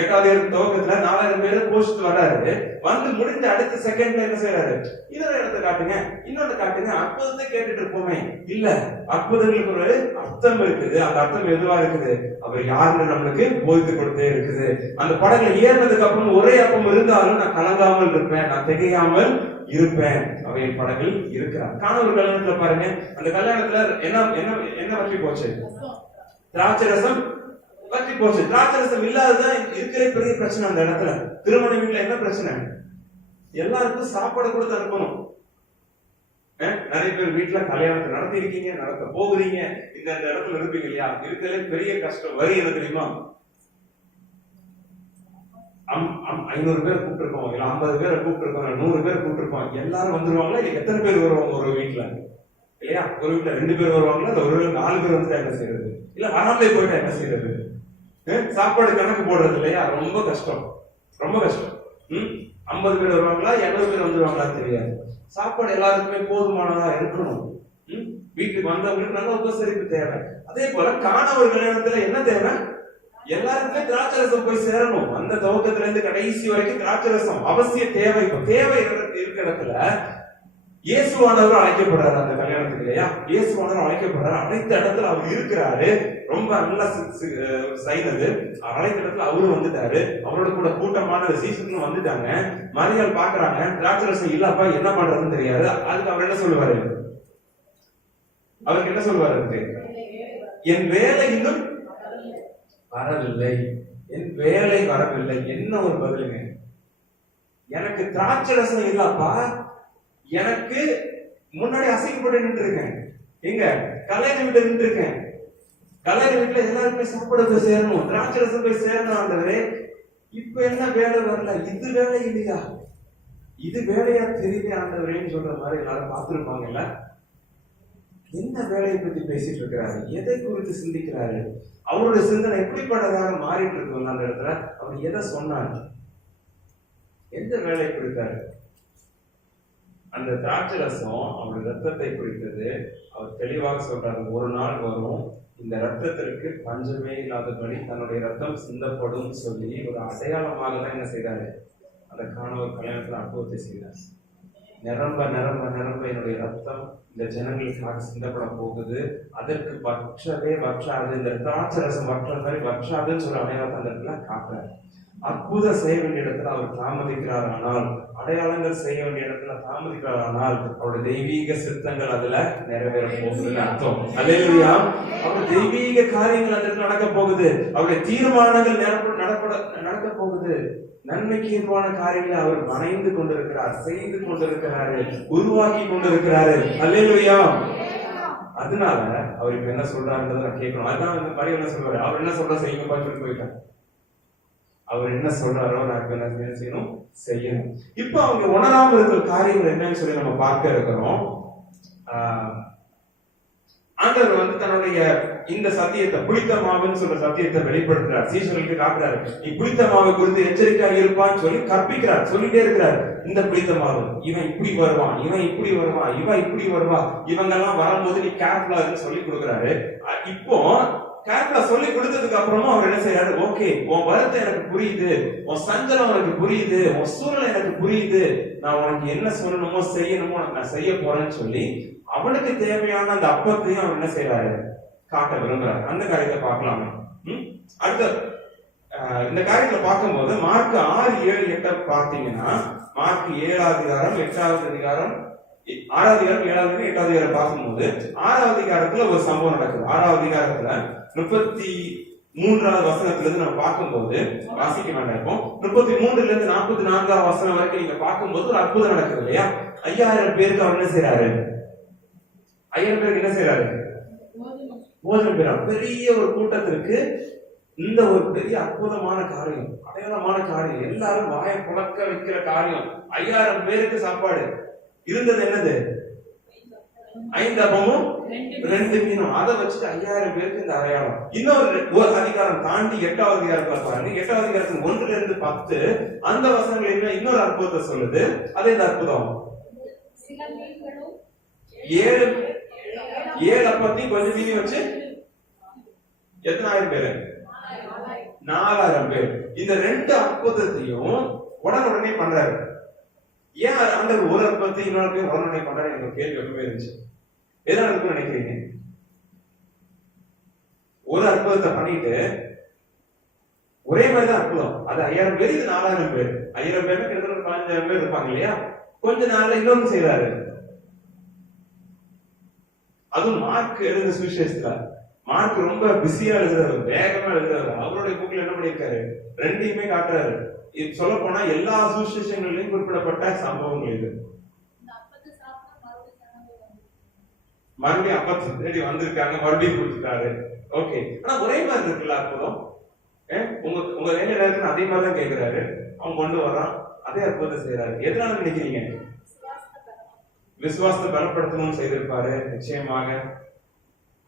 8வது துவக்கத்துல 4000 பேரு போஸ்ட் வர்றாரு. வந்து முடிஞ்ச அடுத்த செகண்ட்ல என்ன செய்யறாரு? இன்னொரு இடத்தை காட்டுங்க, இன்னொரு காட்டுங்க. அற்புதத்தை கேட்டுட்டு இருப்போமே, இல்ல, அற்புதங்களுக்கு ஒரு அர்த்தம் இருக்குது. அந்த அர்த்தம் எதுவா இருக்குது? அவர் யாருன்னு நம்மளுக்கு போதித்து கொடுத்தே இருக்குது. அந்த படகுல ஏறினதுக்கு அப்புறம் ஒரே அப்பம் இருந்தாலும் நான் கலங்காமல் இருப்பேன், நான் திகையாமல் இருப்பேன். அவை படகில் இருக்கிறார். காணொரு கல்யாணத்துல பாருங்க, அந்த கல்யாணத்துல என்ன வற்றி போச்சு? திராட்சரசம் வற்றி போச்சு. திராட்சரசம் இல்லாததான் இருக்கிற பெரிய பிரச்சனை. அந்த இடத்துல திருமண வீட்டுல என்ன பிரச்சனை? எல்லாருக்கும் சாப்பாடு கொடுத்து அனுப்பணும். நிறைய பேர் வீட்டுல கல்யாணத்தை நடத்தி இருக்கீங்க, நடத்த போகிறீங்க, இந்த இடத்துல இருப்பீங்க இல்லையா? இருக்கிறதுல பெரிய கஷ்டம் வரி என்ன தெரியுமா? 500 பேர் கூப்பிட்டுருக்கோம், இல்ல 50 பேரை கூப்பிட்டுருக்கோம், 100 பேர் கூப்பிட்டுருக்கோம். எல்லாரும் வந்துருவாங்களா? இல்ல எத்தனை பேர் வருவாங்க ஒரு வீட்டுல? இல்லையா? ஒரு வீட்டுல 2 பேர் வருவாங்களா? இல்ல ஒரு 4 பேர் வந்துட்டா என்ன செய்யறது? இல்ல வராமலே போயிட்டா என்ன செய்யறது? சாப்பாடு கணக்கு போடுறது இல்லையா? ரொம்ப கஷ்டம், ரொம்ப கஷ்டம். 50 பேர் வருவாங்களா, 200 பேர் வந்துருவாங்களா தெரியாது. சாப்பாடு எல்லாருக்குமே போதுமானதா இருக்கணும். வீட்டுக்கு வந்தவங்களுக்கு நல்ல உபசரிப்பு தேவை. அதே போல காணவர் கல்யாணத்துல என்ன தேவை? எல்லாருக்குமே திராட்சரசம் போய் சேரணும். அந்த துவக்கத்துல இருந்து கடைசி வரைக்கும் திராட்சரசம் அவசிய தேவை. தேவை இருக்கிற இடத்துல இயேசுவானவர் அழைக்கப்படுறாரு அந்த கல்யாணத்துக்கு இல்லையா? இயேசுவானவர் அழைக்கப்படுறாரு. அழைத்த இடத்துல அவர் இருக்கிறாரு. ரொம்ப நல்லா செய்தது. அழைத்த இடத்துல அவரு வந்துட்டாரு. அவரோட கூட கூட்டமான சீசன் வந்துட்டாங்க. மரியாள் பாக்குறாங்க, திராட்சரசம் இல்லப்பா, என்ன பண்றதுன்னு தெரியாது. அதுக்கு அவர் என்ன சொல்லுவாரு? அவருக்கு என்ன சொல்லுவாரு? என் வேலை இன்னும் வரவில்லை, என் வேலை வரவில்லை. என்ன ஒரு பதிலுங்க? எனக்கு திராட்சரசம் இல்லப்பா, எனக்கு முன்னாடி அசைக்கப்பட்டு நின்று இருக்கேன். எங்க கல்யாண வீட்டுல நின்று இருக்கேன். கல்யாண வீட்டுல எல்லாருமே சாப்பாடு போய் சேரணும், திராட்சரசம் போய் சேரணும். ஆண்டவரே, இப்ப என்ன வேலை வரல? இது வேலை இல்லையா? இது வேலையா தெரியல ஆண்டவரேன்னு சொல்ற மாதிரி எல்லாரும் பார்த்திருப்பாங்கல்ல. என்ன வேலையை பத்தி பேசிட்டு இருக்கிறாரு? எதை குறித்து சிந்திக்கிறாரு? அவருடைய சிந்தனை எப்படிப்பட்டதாக மாறிட்டு இருக்கு அந்த இடத்துல? அவர் எதை சொன்னார்? எந்த வேலையை குறித்தாரு? அந்த திராட்சை ரசம் அவருடைய ரத்தத்தை குறித்தது. அவர் தெளிவாக சொல்றாரு, ஒரு நாள் வரும் இந்த ரத்தத்திற்கு பஞ்சமே இல்லாதபடி தன்னுடைய ரத்தம் சிந்தப்படும் சொல்லி ஒரு அடையாளமாக தான் என்ன செய்தாரு, அந்த காணவர் கல்யாணத்துல அனுபவத்தை செய்தார். நிரம்ப நிரம்ப நிரம்ப என்னுடைய ரத்தம் இந்த ஜனங்களுக்காக சிந்தப்பட போகுது, அதற்கு வற்றவே வற்றாது, இந்த திராட்சை ரசம் வற்ற மாதிரி வற்றாதுன்னு சொல்ற அடையாளத்தை அந்த இடத்துல காட்டுறாரு. அற்புதம் செய்ய வேண்டிய இடத்துல அவர் தாமதிக்கிறார், ஆனால் அடையாளங்கள் செய்ய வேண்டிய இடத்துல தாமதிக்கிறார், ஆனால் அவருடைய தெய்வீக சித்தங்கள் அதுல நிறைவேற போகுதுன்னு அர்த்தம். அல்லேலூயா. அவருடைய தெய்வீக காரியங்கள் அந்த இடத்துல நடக்க போகுது, அவருடைய தீர்மானங்கள் நடக்க போகுது. நன்மைக்கு ஏதுவான காரியங்களை அவர் வணைந்து கொண்டிருக்கிறார், செய்து கொண்டிருக்கிறாரு, உருவாக்கி கொண்டிருக்கிறாரு. அல்லேலூயா. அதனால அவர் இப்ப என்ன சொல்றாருன்றதை நான் கேட்கணும். அதுதான் இந்த மாதிரி என்ன சொல்றாரு, அவர் என்ன சொல்ற செய்யுங்க பார்த்துட்டு போயிட்டார். அவர் என்ன சொல்றாரோ நான் என்ன செய்யணும், செய்யணும். இப்ப அவங்க உணராம இருக்கிற காரியங்கள் என்னன்னு சொல்லி நம்ம பார்க்க இருக்கிறோம். ஆண்டவர் வந்து தன்னுடைய இந்த சத்தியத்தை, புளித்த மாவுன்னு சொல்ற சத்தியத்தை வெளிப்படுத்துறார், சீசர்களுக்கு காட்டுறாரு. நீ புளித்த மாவை குறித்து எச்சரிக்கையா இருப்பான்னு சொல்லி கற்பிக்கிறார், சொல்லிட்டே இருக்கிறார். இந்த புளித்த மாவு, இவன் இப்படி வருவான், இவன் இப்படி வருவான், இவன் இப்படி வருவா, இவங்க எல்லாம் வரும்போது நீ கேர்ஃபுல்லா இருந்து சொல்லி கொடுக்குறாரு. இப்போ கேர்ஃபுல்லா சொல்லி கொடுத்ததுக்கு அப்புறமா அவர் என்ன செய்யறாரு, ஓகே உன் வருத்தம் எனக்கு புரியுது, உன் சஞ்சலம் எனக்கு புரியுது, உன் சூழ்நிலை எனக்கு புரியுது, நான் உனக்கு என்ன சொல்லணுமோ செய்யணுமோ நான் செய்ய போறேன்னு சொல்லி அவனுக்கு தேவையான அந்த அப்பத்தையும் அவர் என்ன செய்யறாரு, காட்ட விரும்புறாரு. அந்த காரியத்தை பார்க்கலாமே. அடுத்த இந்த காரியத்தை பார்க்கும்போது மார்க் 6, 7, 8 பார்த்தீங்கன்னா, மார்க் 7ஆம் அதிகாரம் 8ஆவது அதிகாரம் 6ஆவது அதிகாரம் 7ஆவது அதிகாரம் 8ஆவது அதிகாரம் பார்க்கும்போது 6ஆவது அதிகாரத்துல ஒரு சம்பவம் நடக்குது. 6ஆவது அதிகாரத்துல 33வது வசனத்திலிருந்து நம்ம பார்க்கும்போது, வாசிக்க வேண்டாம், இப்போ 33ல இருந்து 44வது வசனம் வரைக்கும் நீங்க பார்க்கும்போது ஒரு அற்புதம் நடக்குது இல்லையா. 5000 பேருக்கு அவர் என்ன செய்யறாரு, 5000 பேருக்கு என்ன செய்யறாரு, போதனை பெறார். பெரிய ஒரு கூட்டத்திற்கு இந்த ஒரு பெரிய அற்புதமான காரியம், அடையாளமான காரியம், எல்லாரும் வாயை புழக்க வைக்கிற காரியம். 5000 பேருக்கு சாப்பாடு இருந்தது என்னது, 5 அப்பமும் 2 மீனும். அதை வச்சுட்டு 5000 பேருக்கு இந்த அடையாளம். இன்னொரு அதிகாரம் தாண்டி 8ஆவது அதிகாரத்துல பாருங்க, 8ஆவது அதிகாரத்துல 1ல இருந்து 10 அந்த வசனங்கள் இன்னொரு அற்புதத்தை சொல்லுது. அதே இந்த அற்புதம் 7 அப்பத்தையும் கொஞ்சம் மீனி வச்சு எத்தனை ஆயிரம் பேரு, 4000 பேர். இந்த 2 அற்புதத்தையும் உடனே பண்றாரு. ஏன் அந்த ஒரு அற்புதத்தை இன்னொரு பேர் உடனே பண்றாரு, எனக்கு கேள்வி எப்பவுமே இருந்துச்சு. எதனால இருக்குன்னு நினைக்கிறீங்க? ஒரு அற்புதத்தை பண்ணிட்டு ஒரே மாதிரிதான் அற்புதம், அது 5000 பேர், இது 4000 பேர். 5000 பேருக்கு கிட்டத்தட்ட 15000 பேர் இருப்பாங்க இல்லையா. கொஞ்ச நாள்ல இன்னொன்னு செய்யறாரு. அதுவும் மார்க் எழுதுற சுவிசேஷத்துல, மார்க் ரொம்ப பிஸியா எழுதுறாரு, வேகமா எழுதுறாரு. அவருடைய புக்ல என்ன பண்ணிருக்காரு, 2யுமே காட்டுறாரு. சொல்ல போனா எல்லா சுவிசேஷங்களிலும் குறிப்பிடப்பட்ட சம்பவங்கள் இது. மறுபடியும் அப்பா தேடி வந்திருக்காங்க, மறுபடியும் கொடுத்துட்டாரு. ஓகே, ஆனா ஒரே மாதிரி இருக்குல்ல அற்புதம். உங்க வேலை நேரத்துல அதே மாதிரி தான் கேட்கிறாரு, அவன் கொண்டு வரான், அதே அற்புதத்தை செய்யறாரு. எதனால நினைக்கிறீங்க? விசுவாசத்தை பலப்படுத்தணும்னு செய்திருப்பாரு நிச்சயமாக,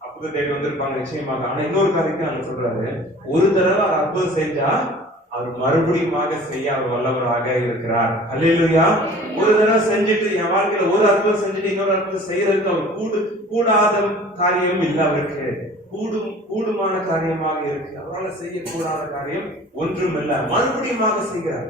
அற்புதம் தேடி வந்திருப்பாங்க நிச்சயமாக. ஆனா இன்னொரு காரியத்தை அங்க சொல்றாரு, ஒரு தடவை அற்புதம் செஞ்சா அவர் மறுபடியும் செய்ய அவர் வல்லவராக இருக்கிறார். அல்லேலூயா. ஒரு தடவை செஞ்சுட்டு என் வாழ்க்கையில ஒரு அற்புதம் செஞ்சுட்டு இன்னொரு அற்புதம் செய்யறதுக்கு அவர் கூடாத காரியம் இல்ல, அவருக்கு கூடுமான காரியமாக இருக்கு. அவரால் செய்யக்கூடாத காரியம் ஒன்றும் இல்ல, மறுபடியும் செய்கிறார்,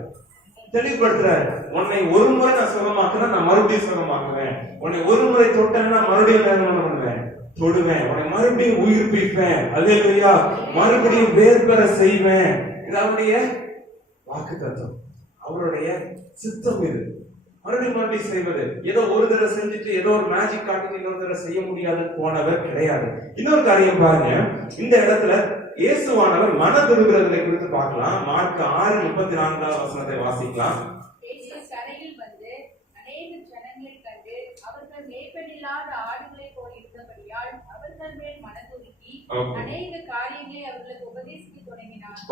தெளிவுபடுத்துறாரு. உன்னை ஒரு முறை நான் சுகமாக்குறேன், நான் மறுபடியும் சுகமாக்குவேன். உன்னை ஒரு முறை தொட்டேன்னா நான் மறுபடியும் என்ன பண்ணுவேன், தொடுவேன். உன்னை மறுபடியும் உயிர்ப்பிப்பேன். அல்லேலூயா. மறுபடியும் வேர் பெற செய்வேன். இது அவருடைய வாக்கு தத்துவம், அவருடைய சித்தம். இது மறுபடியும் செய்வது. ஏதோ ஒரு தடவை செஞ்சுட்டு ஏதோ ஒரு மேஜிக் காட்டி இன்னொரு தடவை செய்ய முடியாது போனவர் கிடையாது. இன்னொரு காரியம் பாருங்க, இந்த இடத்துல இயேசுவானவர் மன துருகிறதை குறித்து பார்க்கலாம். மார்க் 6:34 வசனத்தை வாசிக்கலாம்.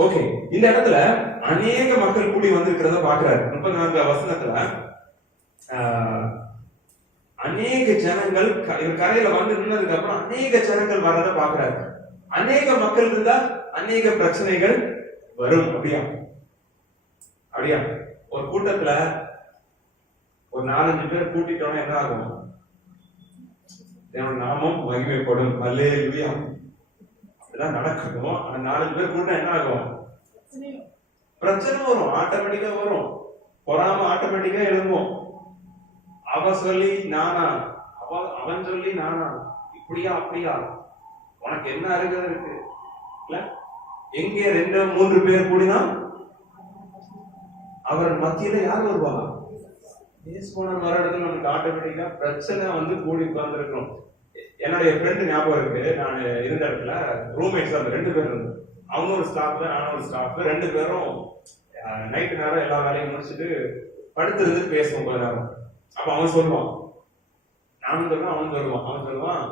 ஓகே, இந்த இடத்துல அநேக மக்கள் கூடி வந்திருக்கிறத பாக்குறாரு. 34 வசனத்துல அநேக ஜனங்கள் கரையில வந்து நின்னதுக்கு அப்புறம் அநேக ஜனங்கள் வர்றத பாக்குறாரு. அநேக மக்கள் இருந்தா அநேக பிரச்சனைகள் வரும். அப்படியா? ஒரு கூட்டத்துல ஒரு 4-5 பேர் கூட்டிட்டோம்னா என்ன ஆகும்? என்னோட நாமம் மகிமைப்படும். அல்லேலூயா. அப்படிதான் நடக்கணும். ஆனா 4 பேர் கூட்டினா என்ன ஆகும்? பிரச்சனை வரும், ஆட்டோமேட்டிக்கா வரும். பொறாம ஆட்டோமேட்டிக்கா எழும்பும். அவ சொல்லி நானா, அவன் சொல்லி நானா, இப்படியா அப்படியா, உனக்கு என்ன அருகதை இருக்கு? இல்ல எங்கே 2-3 பேர் கூடினா அவர் மத்தியில யார் வருவா? போன வர இடத்துல நமக்கு ஆட்டோமேட்டிக்கா பிரச்சனை வந்து கூடி உட்கார்ந்துருக்கணும். என்னுடைய ஃப்ரெண்டு ஞாபகம் இருக்கு, நான் இருந்த இடத்துல ரூம்மேட்ஸ் அந்த 2 பேர் இருந்தோம். அவங்க ஒரு ஸ்டாஃப், நானும் ஒரு ஸ்டாஃப். 2 பேரும் நைட்டு நேரம் எல்லா வேலையும் முடிச்சுட்டு படுத்துறது பேசுவோம் கொஞ்ச நேரம். அப்ப அவன் சொல்லுவான், நானும் சொல்லுவான், அவன் சொல்லுவான். அவன் சொல்லுவான்,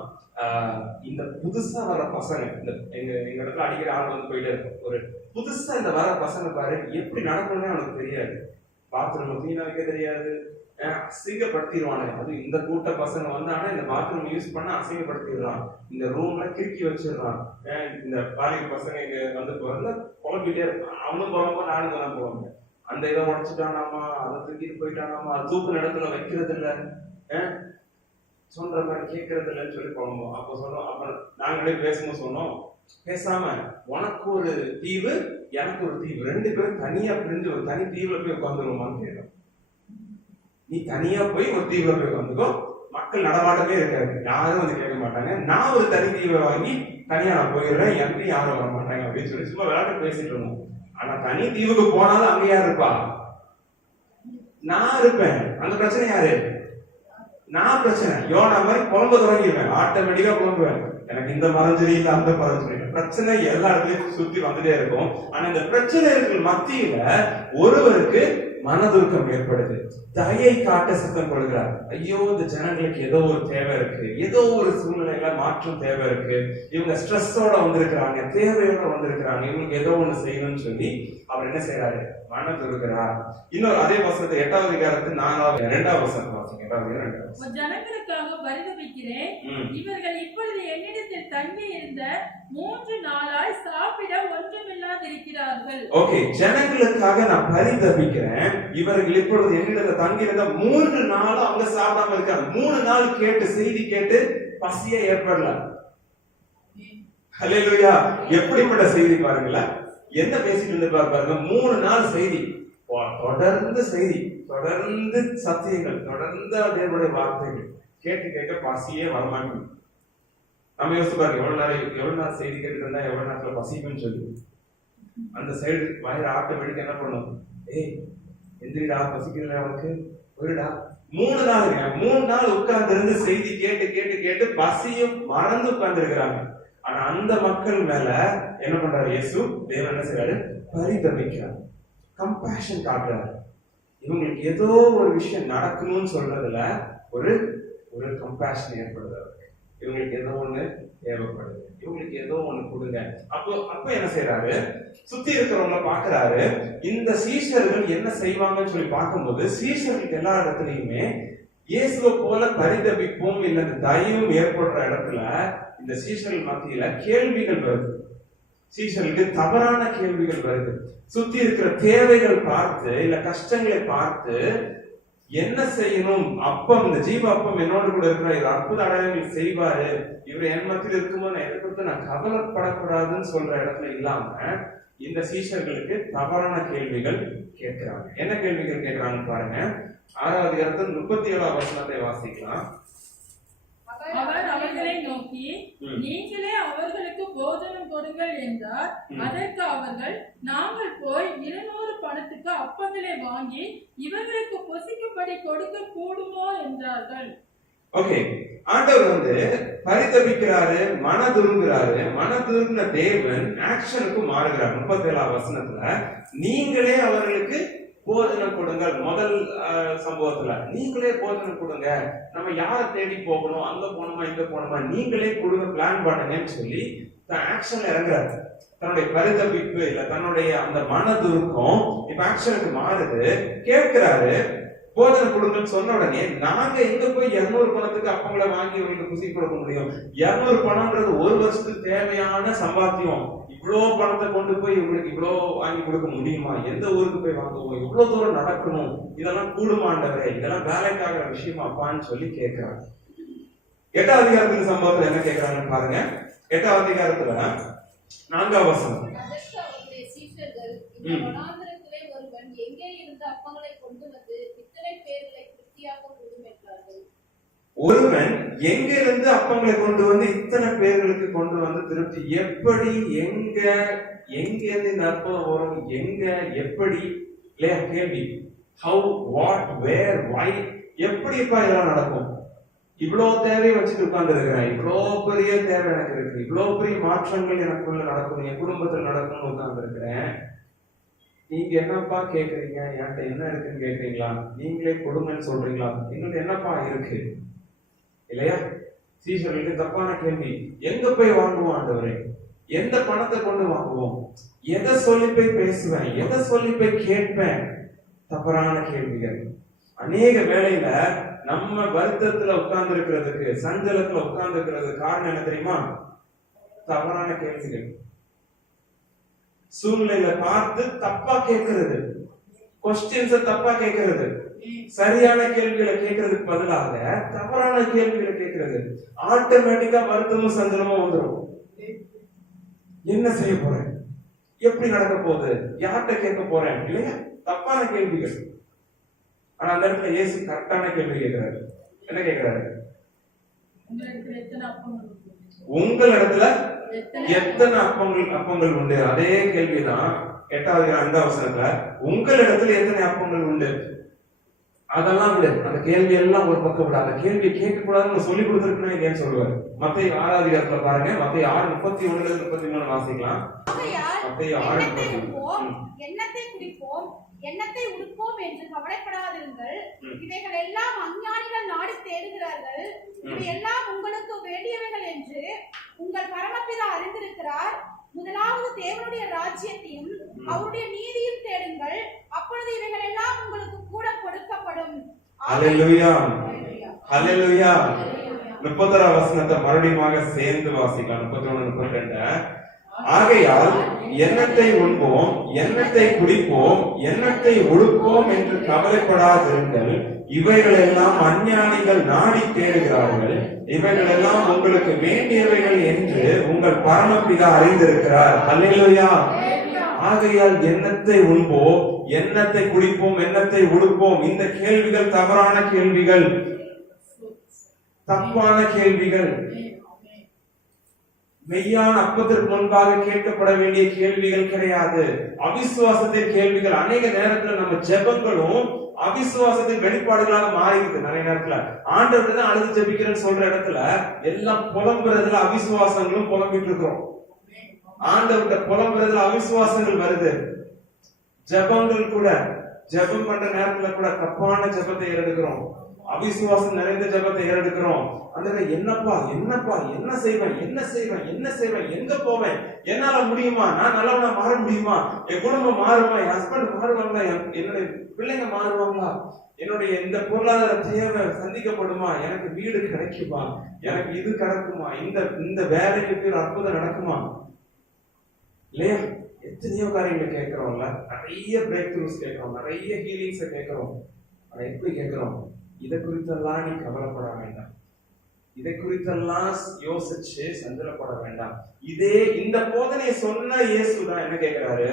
இந்த புதுசா வர பசங்க, இந்த எங்க இடத்துல அடிக்கடி ஆள் வந்து போயிட்டே இருக்கும். ஒரு புதுசா இந்த வர பசங்க பாரு, எப்படி நடக்கணும்னு அவனுக்கு தெரியாது. பாத்ரூம் கிளீனா வைக்க தெரியாது, அசிங்கப்படுத்திடுவானுங்க. அது இந்த கூட்ட பசங்க வந்தானே இந்த பாத்ரூம் யூஸ் பண்ண அசிங்கப்படுத்திடுறான், இந்த ரூம்ல கிறுக்கி வச்சிடுறான். இந்த பாலிக பசங்க இங்க வந்து போறதுல குழம்பிட்டே இருக்கான். அவனும் குழம்போ நானும் தான் போவாங்க. அந்த இதை உடச்சுட்டானாமா, அதை தூக்கிட்டு போயிட்டானாமா, அது தூக்கு இடத்துல வைக்கிறது இல்ல, சொல்ற மாதிரி கேட்கறது இல்லைன்னு சொல்லி குழம்போம். அப்ப சொன்னோம், அப்ப நாங்களே பேசும்போது சொன்னோம், பேசாம உனக்கு ஒரு தீவு எனக்கு ஒரு தீவு, 2 பேரும் தனியா பிரிஞ்சு ஒரு தனி தீவுல போய் உட்காந்துருவோமான்னு கேட்டோம். நீ தனியா போய் ஒரு தீவுல போய் உட்காந்துக்கோ, மக்கள் நடமாட்டமே இருக்காது, யாரும் வந்து கேட்க மாட்டாங்க. நான் ஒரு தனி தீவை வாங்கி தனியா நான் போயிடுறேன், எனக்கு யாரும் வர மாட்டாங்க அப்படின்னு சொல்லி சும்மா விளையாட்டு பேசிட்டு இருந்தோம். ஆனா தனி தீவுக்கு போனாலும் அங்க யார் இருப்பா? நான் இருப்பேன். அந்த பிரச்சனை யாரு? நான் பிரச்சனை. யோனா மாதிரி குழம்பு தொடங்கிடுவேன், ஆட்டோமேட்டிக்கா குழம்புவேன். எனக்கு இந்த மரம் சரியில்லை, அந்த மரம் சரியில்லை, பிரச்சனை எல்லா இடத்துலயும் சுத்தி வந்துட்டே இருக்கும். ஆனா இந்த பிரச்சனைகள் மத்தியில ஒருவருக்கு மனதுருக்கம் ஏற்படுது, தயை காட்ட சத்தம் கொடுக்கிறார். ஐயோ, இந்த ஜனங்களுக்கு ஏதோ ஒரு தேவை இருக்கு, ஏதோ ஒரு சூழ்நிலையில மாற்றம் தேவை இருக்கு, இவங்க ஸ்ட்ரெஸ்ஸோட வந்திருக்கிறாங்க, தேவையோட வந்திருக்கிறாங்க, இவங்களுக்கு ஏதோ ஒண்ணு செய்யணும்னு சொல்லி அவர் என்ன செய்யறாரு? மனதுருக்கிறார். இன்னொரு அதே வசனத்தை 8வது அதிகாரத்து 2வது வசனம் வாசிங்க. ஜனங்களுக்காக பரிதபிக்கிறேன், இவர்கள் இப்பொழுது என்னிடத்தில் தங்கி இருந்த 3 நாளாய் சாப்பிட ஒன்றுமில்லாதிருக்கிறார்கள். ஓகே, ஜனங்களுக்காக நான் பரிதபிக்கிறேன், இவர்கள் இப்பொழுது என்னிடத்தில் தங்கி இருந்த 3 நாளும் அவங்க சாப்பிடாம இருக்காங்க. 3 நாள் கேட்டு செய்தி கேட்டு பசியே ஏற்படல. ஹல்லேலூயா. எப்படிப்பட்ட செய்தி பாருங்களேன், என்ன பேசிட்டு இருந்து பாருங்க. 3 நாள் செய்தி, தொடர்ந்து செய்தி, தொடர்ந்து சத்தியங்கள், தொடர்ந்து தேவனுடைய வார்த்தைகள் கேட்டு கேட்க பசியே வரமாட்டேங்குது. நம்ம யோசிச்சு பாருங்க, எவ்வளவு நாள் செய்தி கேட்டு இருந்தா எவ்வளவு நேரத்துல பசிக்கும்னு சொல்லி அந்த சைடு வயிறு ஆட்டோமேட்டிக்கா என்ன பண்ணும்? ஏய் எந்திரிடா, பசிக்கிறா அவனுக்கு, ஒருடா. 3 நாளுங்க, 3 நாள் உட்கார்ந்து இருந்து செய்தி கேட்டு கேட்டு கேட்டு பசியும் மறந்து உட்கார்ந்து இருக்கிறாங்க. ஆனா அந்த மக்கள் மேல என்ன பண்றாரு இயேசு? தேவன் என்ன செய்யறாரு? பரிதபிக்கிறார், கம்பேஷன் காட்டுறாரு. இவங்களுக்கு ஏதோ ஒரு விஷயம் நடக்கணும்னு சொல்றதுல ஒரு ஒரு கம்பேஷன் ஏற்படுது. இவங்களுக்கு ஏதோ ஒண்ணு தேவைப்படுது, இவங்களுக்கு ஏதோ ஒண்ணு கொடுங்க. அப்ப என்ன செய்யறாரு? சுத்தி இருக்கிறவங்க பாக்குறாரு, இந்த சீஷர்கள் என்ன செய்வாங்கன்னு சொல்லி பார்க்கும்போது சீஷர்களுக்கு எல்லா இடத்துலயுமே இயேசுவை போல பரிதபிப்பும் இல்ல தயவும் ஏற்படுற இடத்துல இந்த சீஷர்கள் மத்தியில கேள்விகள் வருது. சீஷர்களுக்கு தவறான கேள்விகள் வருது. சுத்தி இருக்கிற தேவைகள் பார்த்து இல்ல கஷ்டங்களை பார்த்து என்ன செய்யணும்? அப்பம், இந்த ஜீவ அப்பம் என்னோடு கூட இருக்கிற இது அற்புத அடையாளங்கள் செய்வாரு, இவர் என் மத்தியில் இருக்கும்போது எதை குறித்து நான் கவலைப்படக்கூடாதுன்னு சொல்ற இடத்துல இல்லாம இந்த சீஷர்களுக்கு தவறான கேள்விகள் கேட்கிறாங்க. என்ன கேள்விகள் கேட்கிறாங்கன்னு பாருங்க. 6வது அதிகாரத்தில் 37வது வசனத்தை வாசிக்கலாம். அவர் அவர்களை நோக்கி, நீங்களே அவர்களுக்கு போஜனம் கொடுங்கள் என்றார். அதற்கு அவர்கள், நாங்கள் போய் 200 பணத்துக்கு அப்பங்களை வாங்கி இவர்களுக்கு புசிக்கும்படி கொடுக்க கூடுமோ என்றார்கள். ஓகே, ஆண்டவர் பரிதபிக்கிறாரு, மனதுருங்குறாரு. மனதுருங்கின தேவன் ஆக்ஷனுக்கு மாறுகிறார். 37வது வசனத்துல நீங்களே அவர்களுக்கு போஜனம் கொடுங்கள். முதல் சம்பவத்துல நீங்களே போஜனம் கொடுங்க, நம்ம யாரை தேடி போகணும், அங்க போகணுமா இங்க போகணுமா, நீங்களே கொடுங்க, பிளான் பண்ணுங்கன்னு சொல்லி ஆக்ஷன்ல இறங்குறாரு. தன்னுடைய பரிதபிப்பு இல்ல தன்னுடைய அந்த மனதுருக்கம் இப்ப ஆக்ஷனுக்கு மாறுது. கேட்கிறாரு, போஜனம் கொடுங்கன்னு சொன்ன உடனே நாங்க எங்க போய் 200 பணத்துக்கு அப்பங்களை வாங்கி இவங்களுக்கு குசி கொடுக்க முடியும்? 200 பணம்ன்றது ஒரு வருஷத்துக்கு தேவையான சம்பாத்தியம். இவ்வளவு பணத்தை கொண்டு போய் இவங்களுக்கு இவ்வளவு வாங்கி கொடுக்க முடியுமா? எந்த ஊருக்கு போய் வாங்குவோம்? இவ்வளவு தூரம் நடக்கணும்? இதெல்லாம் கூடுமாண்டவரே, இதெல்லாம் வேலைக்காகிற விஷயம் அப்பான்னு சொல்லி கேட்கிறாங்க. 8வது அதிகாரத்துக்கு சம்பவத்துல என்ன கேட்கிறாங்கன்னு பாருங்க. 8வது அதிகாரத்துல 4ஆம் வசனம். அதற்கு அவருடைய சீஷர்கள், இந்த வனாந்திரத்திலே ஒருவன் எங்கே இருந்து அப்பங்களை கொண்டு வந்து இத்தனை பேர்களை திருப்தியாக கூடும் என்றார்கள். ஒருவன் எங்கிருந்து அப்பங்களை கொண்டு வந்து இத்தனை பேர்களுக்கு கொண்டு வந்து திருப்தி? எப்படி, எங்க இருந்து இந்த அப்பம் வரும்? எங்க, எப்படி? இல்லையா கேள்வி. ஹவு, வாட், வேர், வை, எப்படிப்பா இதெல்லாம் நடக்கும்? இவ்வளவு தேவையை வச்சுட்டு உட்கார்ந்து இருக்கிறேன், இவ்வளவு பெரிய தேவை எனக்கு இருக்கு, இவ்வளவு பெரிய மாற்றங்கள் எனக்குள்ள நடக்கணும், என் குடும்பத்தில் நடக்கணும்னு உட்கார்ந்து இருக்கிறேன். நீங்க என்னப்பா கேக்குறீங்க? என்கிட்ட என்ன இருக்குன்னு கேக்குறீங்களா? நீங்களே கொடுங்கன்னு சொல்றீங்களா? எங்களுக்கு என்னப்பா இருக்கு? இல்லையா? சீஷர்களுக்கு தப்பான கேள்வி. எங்க போய் வாங்குவோம் ஆண்டவரே? எந்த பணத்தை கொண்டு வாங்குவோம்? எதை சொல்லி போய் பேசுவேன்? எதை சொல்லி போய் கேட்பேன்? தவறான கேள்விகள். அநேக வேளையில நம்ம வருத்தத்துல உட்கார்ந்து இருக்கிறதுக்கு, சஞ்சலத்துல உட்கார்ந்து இருக்கிறது காரணம் என்ன தெரியுமா? தவறான கேள்விகள். சூழ்நிலையில பார்த்து தப்பா கேட்கிறது, கொஸ்டின்ஸ தப்பா கேட்கிறது, சரியான கேள்விகளை கேட்கறதுக்கு பதிலாக தவறான கேள்விகளை கேட்கிறது. ஆட்டோமேட்டிக்கா வருத்தமும் சஞ்சலமும் வந்துடும். என்ன செய்ய போறேன்? எப்படி நடக்க போகுது? யார்கிட்ட கேட்க போறேன்? இல்லையா? தப்பான கேள்விகள். ஆனா அந்த இடத்துல இயேசு கரெக்டான கேள்வி கேட்கிறாரு. என்ன கேட்கிறாரு? உங்களிடத்துல எத்தனை அப்பங்கள் உண்டு? அதே கேள்விதான் 8வது 2ஆம் வசனத்துல. உங்களிடத்துல எத்தனை அப்பங்கள் உண்டு? அதெல்லாம் விட, அந்த கேள்வி எல்லாம் ஒரு பக்கம் விட, அந்த கேள்வியை கேட்க கூடாதுன்னு சொல்லி கொடுத்துருக்கணும் ஏன்னு சொல்லுவாரு. மத்தேயு 6ஆம் அதிகாரத்துல பாருங்க, மத்தேயு 6:31-33 வாசிக்கலாம். மத்தேயு 6:31. எண்ணத்தை குடிப்போம், எண்ணத்தை உடுப்போம் என்று கவலைப்படாதிருங்கள். இவைகள் எல்லாம் அஞ்ஞானிகள் நாடி தேடுகிறார்கள். இவை எல்லாம் உங்களுக்கு வேண்டியவைகள் என்று உங்கள் பரமபிதா அறிந்திருக்கிறார். முதலாவது தேவனுடைய ராஜ்யத்தையும் அவருடைய நீதியும் தேடுங்கள், அப்பொழுது இவைகள் எல்லாம் உங்களுக்கு கூட கொடுக்கப்படும். ஹல்லேலூயா, ஹல்லேலூயா. 31ஆம் வசனத்தை மறுபடியும் சேர்ந்து வாசிக்கலாம். 31-32. ஆகையால் எண்ணத்தை உண்போம், எண்ணத்தை குடிப்போம், எண்ணத்தை உடுப்போம் என்று கவலைப்படாதிருங்கள். இவைகள் எல்லாம் அஞ்ஞானிகள் நாடி தேடுகிறார்கள். இவைகள் எல்லாம் உங்களுக்கு வேண்டியவைகள் என்று உங்கள் பரமபிதா அறிந்திருக்கிறார். அல்லேலூயா. ஆகையால் எண்ணத்தை உண்போம், எண்ணத்தை குடிப்போம், எண்ணத்தை உடுப்போம். இந்த கேள்விகள் தவறான கேள்விகள், தப்பான கேள்விகள். மெய்யான அப்பத்திற்கு முன்பாக கேட்கப்பட வேண்டிய கேள்விகள் கிடையாது. அவிசுவாசத்தின் கேள்விகள். அநேக நேரத்துல நம்ம ஜெபங்களும் அவிசுவாசத்தின் வெளிப்பாடுகளாக மாறிடுது. நிறைய நேரத்துல ஆண்டவர்கிட்ட தான் அழுது ஜெபிக்கிறேன்னு சொல்ற இடத்துல எல்லாம் புலம்புறதுல அவிசுவாசங்களும் புலம்பிட்டு இருக்கிறோம். ஆண்டவர்கிட்ட புலம்புறதுல அவிசுவாசங்கள் வருது. ஜெபங்கள் கூட, ஜெபம் பண்ற நேரத்துல கூட தப்பான ஜெபத்தை ஏறெடுக்கிறோம், அவிசுவாசம் நிறைந்த ஜெபத்தை ஏறெடுக்கிறோம். அந்த என்னப்பா என்னப்பா என்ன செய்வேன், என்ன செய்வேன், என்ன செய்வேன், எங்க போவேன், என்னால முடியுமா, நான் நல்லவனா மாற முடியுமா, என் குடும்பம் மாறுமா, என் ஹஸ்பண்ட் மாறுவாங்களா, என்னுடைய பிள்ளைங்க மாறுவாங்களா, என்னுடைய இந்த பொருளாதார தேவை சந்திக்கப்படுமா, எனக்கு வீடு கிடைக்குமா, எனக்கு இது கிடைக்குமா, இந்த வேலைக்கு ஒரு அற்புதம் நடக்குமா? இல்லையா? எத்தனையோ காரியங்களை கேட்கிறோம்ல, நிறைய பிரேக் த்ரூஸ் கேட்கிறோம், நிறைய ஹீலிங்ஸ கேட்கிறோம். ஆனா எப்படி கேட்கிறோம்? இதை குறித்தெல்லாம் நீ கவலைப்பட வேண்டாம், இதை குறித்தெல்லாம் யோசிச்சு சஞ்சலப்பட வேண்டாம். இந்த போதனையை சொன்ன இயேசுதான் என்ன கேட்கிறாரு?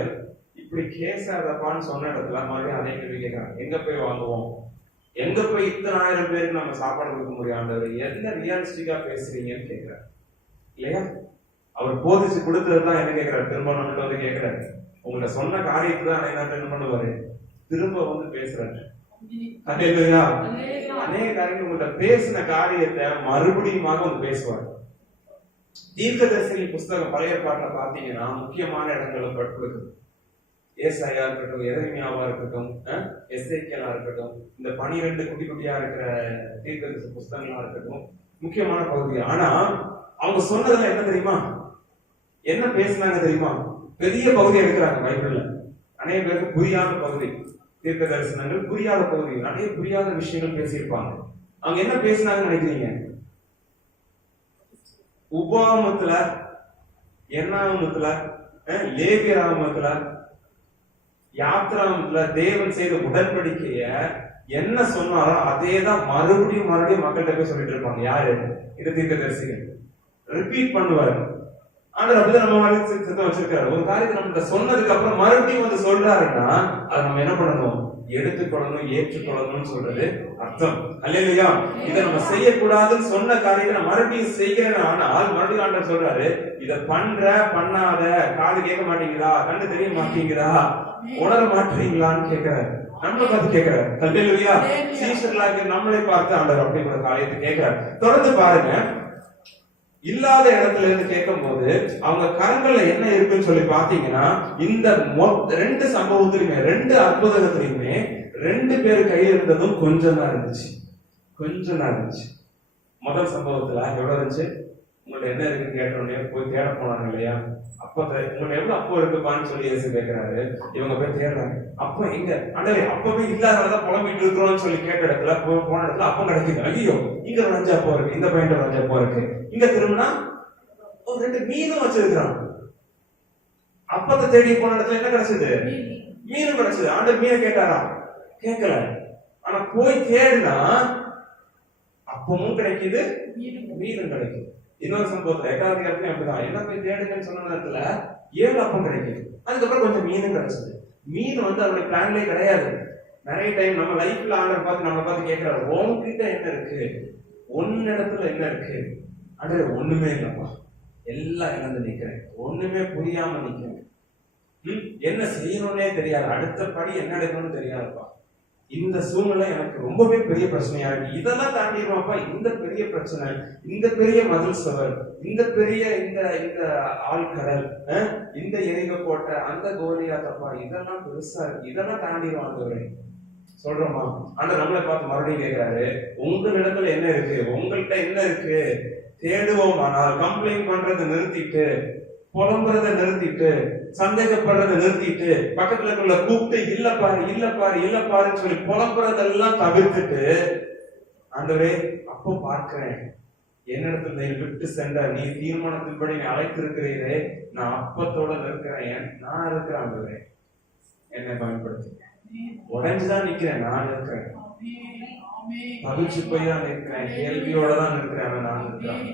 இப்படி கேசாதப்பான்னு சொன்ன இடத்துல மறுபடியும் அதே கேள்வி கேட்கிறாங்க. எங்க போய் வாங்குவோம்? எங்க போய் இத்தனை 1000 பேருக்கு நம்ம சாப்பாடு கொடுக்க முடியாது? என்ன ரியலிஸ்டிக்கா பேசுறீங்கன்னு கேட்கிறாரு. இல்லையா? அவர் போதிச்சு கொடுத்ததுதான் என்ன கேட்கிறாரு? திரும்ப வந்து கேட்கிறாரு. உங்கள்ட்ட சொன்ன காரியத்தை தான் என்ன பண்ணுவாரு? திரும்ப வந்து பேசுறாரு. அநேக காரியங்கள் உங்கள்ட்ட பேசின காரியத்தை மறுபடியும் வந்து பேசுவார். தீர்க்கதரிசி புஸ்தகம் பழைய பாட்டுல பாத்தீங்கன்னா முக்கியமான இடங்களை கொடுக்குது. ஏசாயா இருக்கட்டும், எரேமியாவா இருக்கட்டும், எசேக்கியலா இருக்கட்டும், இந்த 12 குட்டி குட்டியா இருக்கிற தீர்க்கதரிசி புஸ்தகங்களா இருக்கட்டும், முக்கியமான பகுதி. ஆனா அவங்க சொன்னதுல என்ன தெரியுமா? என்ன பேசினாங்க தெரியுமா? பெரிய பகுதி எடுக்கிறாங்க பைபிள்ல, அநேக பேருக்கு புரியாத பகுதி. தீர்க்க தரிசனங்கள் புரியாத பகுதி, நிறைய புரியாத விஷயங்கள் பேசியிருப்பாங்க. அவங்க என்ன பேசினாங்கன்னு நினைக்கிறீங்க? உபாகமத்துல, என்னாகமத்துல, லேவியராகமத்துல, யாத்திராகமத்துல தேவன் செய்த உடன்படிக்கைய என்ன சொன்னாரோ அதே தான் மறுபடியும் மக்கள்கிட்ட போய் சொல்லிட்டு இருப்பாங்க. யாரு? இது தீர்க்கதரிசிகள். ரிப்பீட் பண்ணுவாரு. ஆண்டவர் அப்படிதான் நம்ம சித்தம் வச்சிருக்காரு. ஒரு காரியத்தை நம்ம சொன்னதுக்கு அப்புறம் மறுபடியும் வந்து சொல்றாருன்னா அதை நம்ம என்ன பண்ணணும்? எடுத்துக்கொள்ளணும், ஏற்றுக்கொள்ளணும்னு சொல்றது அர்த்தம். அல்லேலூயா. இதை நம்ம செய்யக்கூடாதுன்னு சொன்ன காரியத்தை நான் மறுபடியும் செய்கிறேன். ஆனால் மறுபடியும் ஆண்டவர் சொல்றாரு, இதை பண்ணாத, காது கேட்க மாட்டீங்களா, கண்ணு தெரிய மாட்டீங்களா, உணர மாட்டீங்களான்னு கேட்கிறாரு. நம்மளை பார்த்து கேட்கிறாரு. அல்லேலூயா. சீஷர்களாக நம்மளை பார்த்து ஆண்டவர் அப்படிங்கிற காரியத்தை கேட்கிறாரு. தொடர்ந்து பாருங்க. இல்லாத இடத்துல இருந்து கேட்கும் போது அவங்க கரங்கள்ல என்ன இருக்குன்னு சொல்லி பாத்தீங்கன்னா, இந்த 2 சம்பவத்திலுமே, 2 அற்புதத்திலுமே 2 பேர் கையில் இருந்ததும் கொஞ்சம் தான் இருந்துச்சு. முதல் சம்பவத்துல எவ்வளவு இருந்துச்சு? உங்கள்ட்ட என்ன இருக்குன்னு கேட்டோடனே போய் தேட போனாங்க இல்லையா? அப்ப உங்கள்ட்ட எவ்வளவு அப்போ இருக்குப்பான்னு சொல்லி இயேசு கேட்கிறாரு. இவங்க போய் தேடுறாங்க. அப்ப எங்க ஆண்டவரே, அப்பவே இல்லாததான் புலம்பிட்டு இருக்கிறோம்னு சொல்லி கேட்ட இடத்துல போன இடத்துல அப்பம் கிடைக்குது. ஐயோ, இங்க ஒரு 5 அப்பம் இருக்கு, இந்த பையன் ஒரு 5 அப்பம் இருக்கு. இங்க திரும்பினா ஒரு 2 மீனும் வச்சிருக்கிறான். அப்பத்தை தேடி போன இடத்துல என்ன கிடைச்சது? மீனும் கிடைச்சது. ஆண்டவர் மீனை கேட்டாரா? கேட்கல. ஆனா போய் தேடினா அப்பமும் கிடைக்குது, மீனும் கிடைக்குது. இன்னொரு சம்பவத்துல 8வது அதிகாரத்துல அப்படிதான். என்ன போய் தேடுங்கன்னு சொன்ன நேரத்துல 7 அப்பம் கிடைக்குது. அதுக்கப்புறம் கொஞ்சம் மீனும் கிடைச்சது. மீன் அவருடைய பிளான்லயே கிடையாது. நிறைய டைம் நம்ம லைஃப்ல ஆண்டவர் பார்த்து நம்மளை பார்த்து கேட்கிறாரு, உன்கிட்ட என்ன இருக்கு, உன்னிடத்துல என்ன இருக்கு? ஆண்டவர், ஒண்ணுமே இல்லப்பா, எல்லாம் இழந்து நிக்கிறேன், ஒண்ணுமே புரியாம நிக்கிறேன், என்ன செய்யணும்னே தெரியாது, அடுத்த படி என்ன எடுக்கணும்னு தெரியாதுப்பா, இந்த சூழ்நிலை எனக்கு ரொம்பவே பெரிய பிரச்சனையா இருக்கு, இதெல்லாம் தாண்டிடுவாப்பா, இந்த பெரிய பிரச்சனை, இந்த பெரிய மதில் சுவர், இந்த பெரிய இந்த ஆழ்கடல், இந்த எரிக போட்ட அந்த கோலியாத்தப்பா, இதெல்லாம் பெருசா இருக்கு, இதெல்லாம் தாண்டிடுவாங்க சொல்றோமா? ஆனா நம்மளை பார்த்து மறுபடியும் கேட்கிறாரு, உங்களிடத்துல என்ன இருக்கு, உங்கள்கிட்ட என்ன இருக்கு, தேடுவோம். ஆனால் கம்ப்ளைண்ட் பண்றதை நிறுத்திட்டு, புலம்புறதை நிறுத்திட்டு, சந்தேகப்படுறதை நிறுத்திட்டு, பக்கத்துல இருக்கிற கூப்பிட்டு இல்ல பாரு இல்ல பாரு இல்ல பாருன்னு சொல்லி புலம்புறதெல்லாம் தவிர்த்துட்டு, ஆண்டவரே அப்போ பார்க்கிறேன், என்னிடத்துல விட்டு சென்ற நீ தீர்மானத்தின்படி நீ அழைத்திருக்கிறீரே, நான் அப்பத்தோட இருக்கிறேன், நான் இருக்கிறேன் ஆண்டவரே, என்னை பயன்படுத்தி. உடைஞ்சுதான் நிக்கிறேன், நான் இருக்கிறேன், தவிச்சு போய் தான் இருக்கிறேன், கேள்வியோட தான் இருக்கிறேன், நான் இருக்கிறேன்,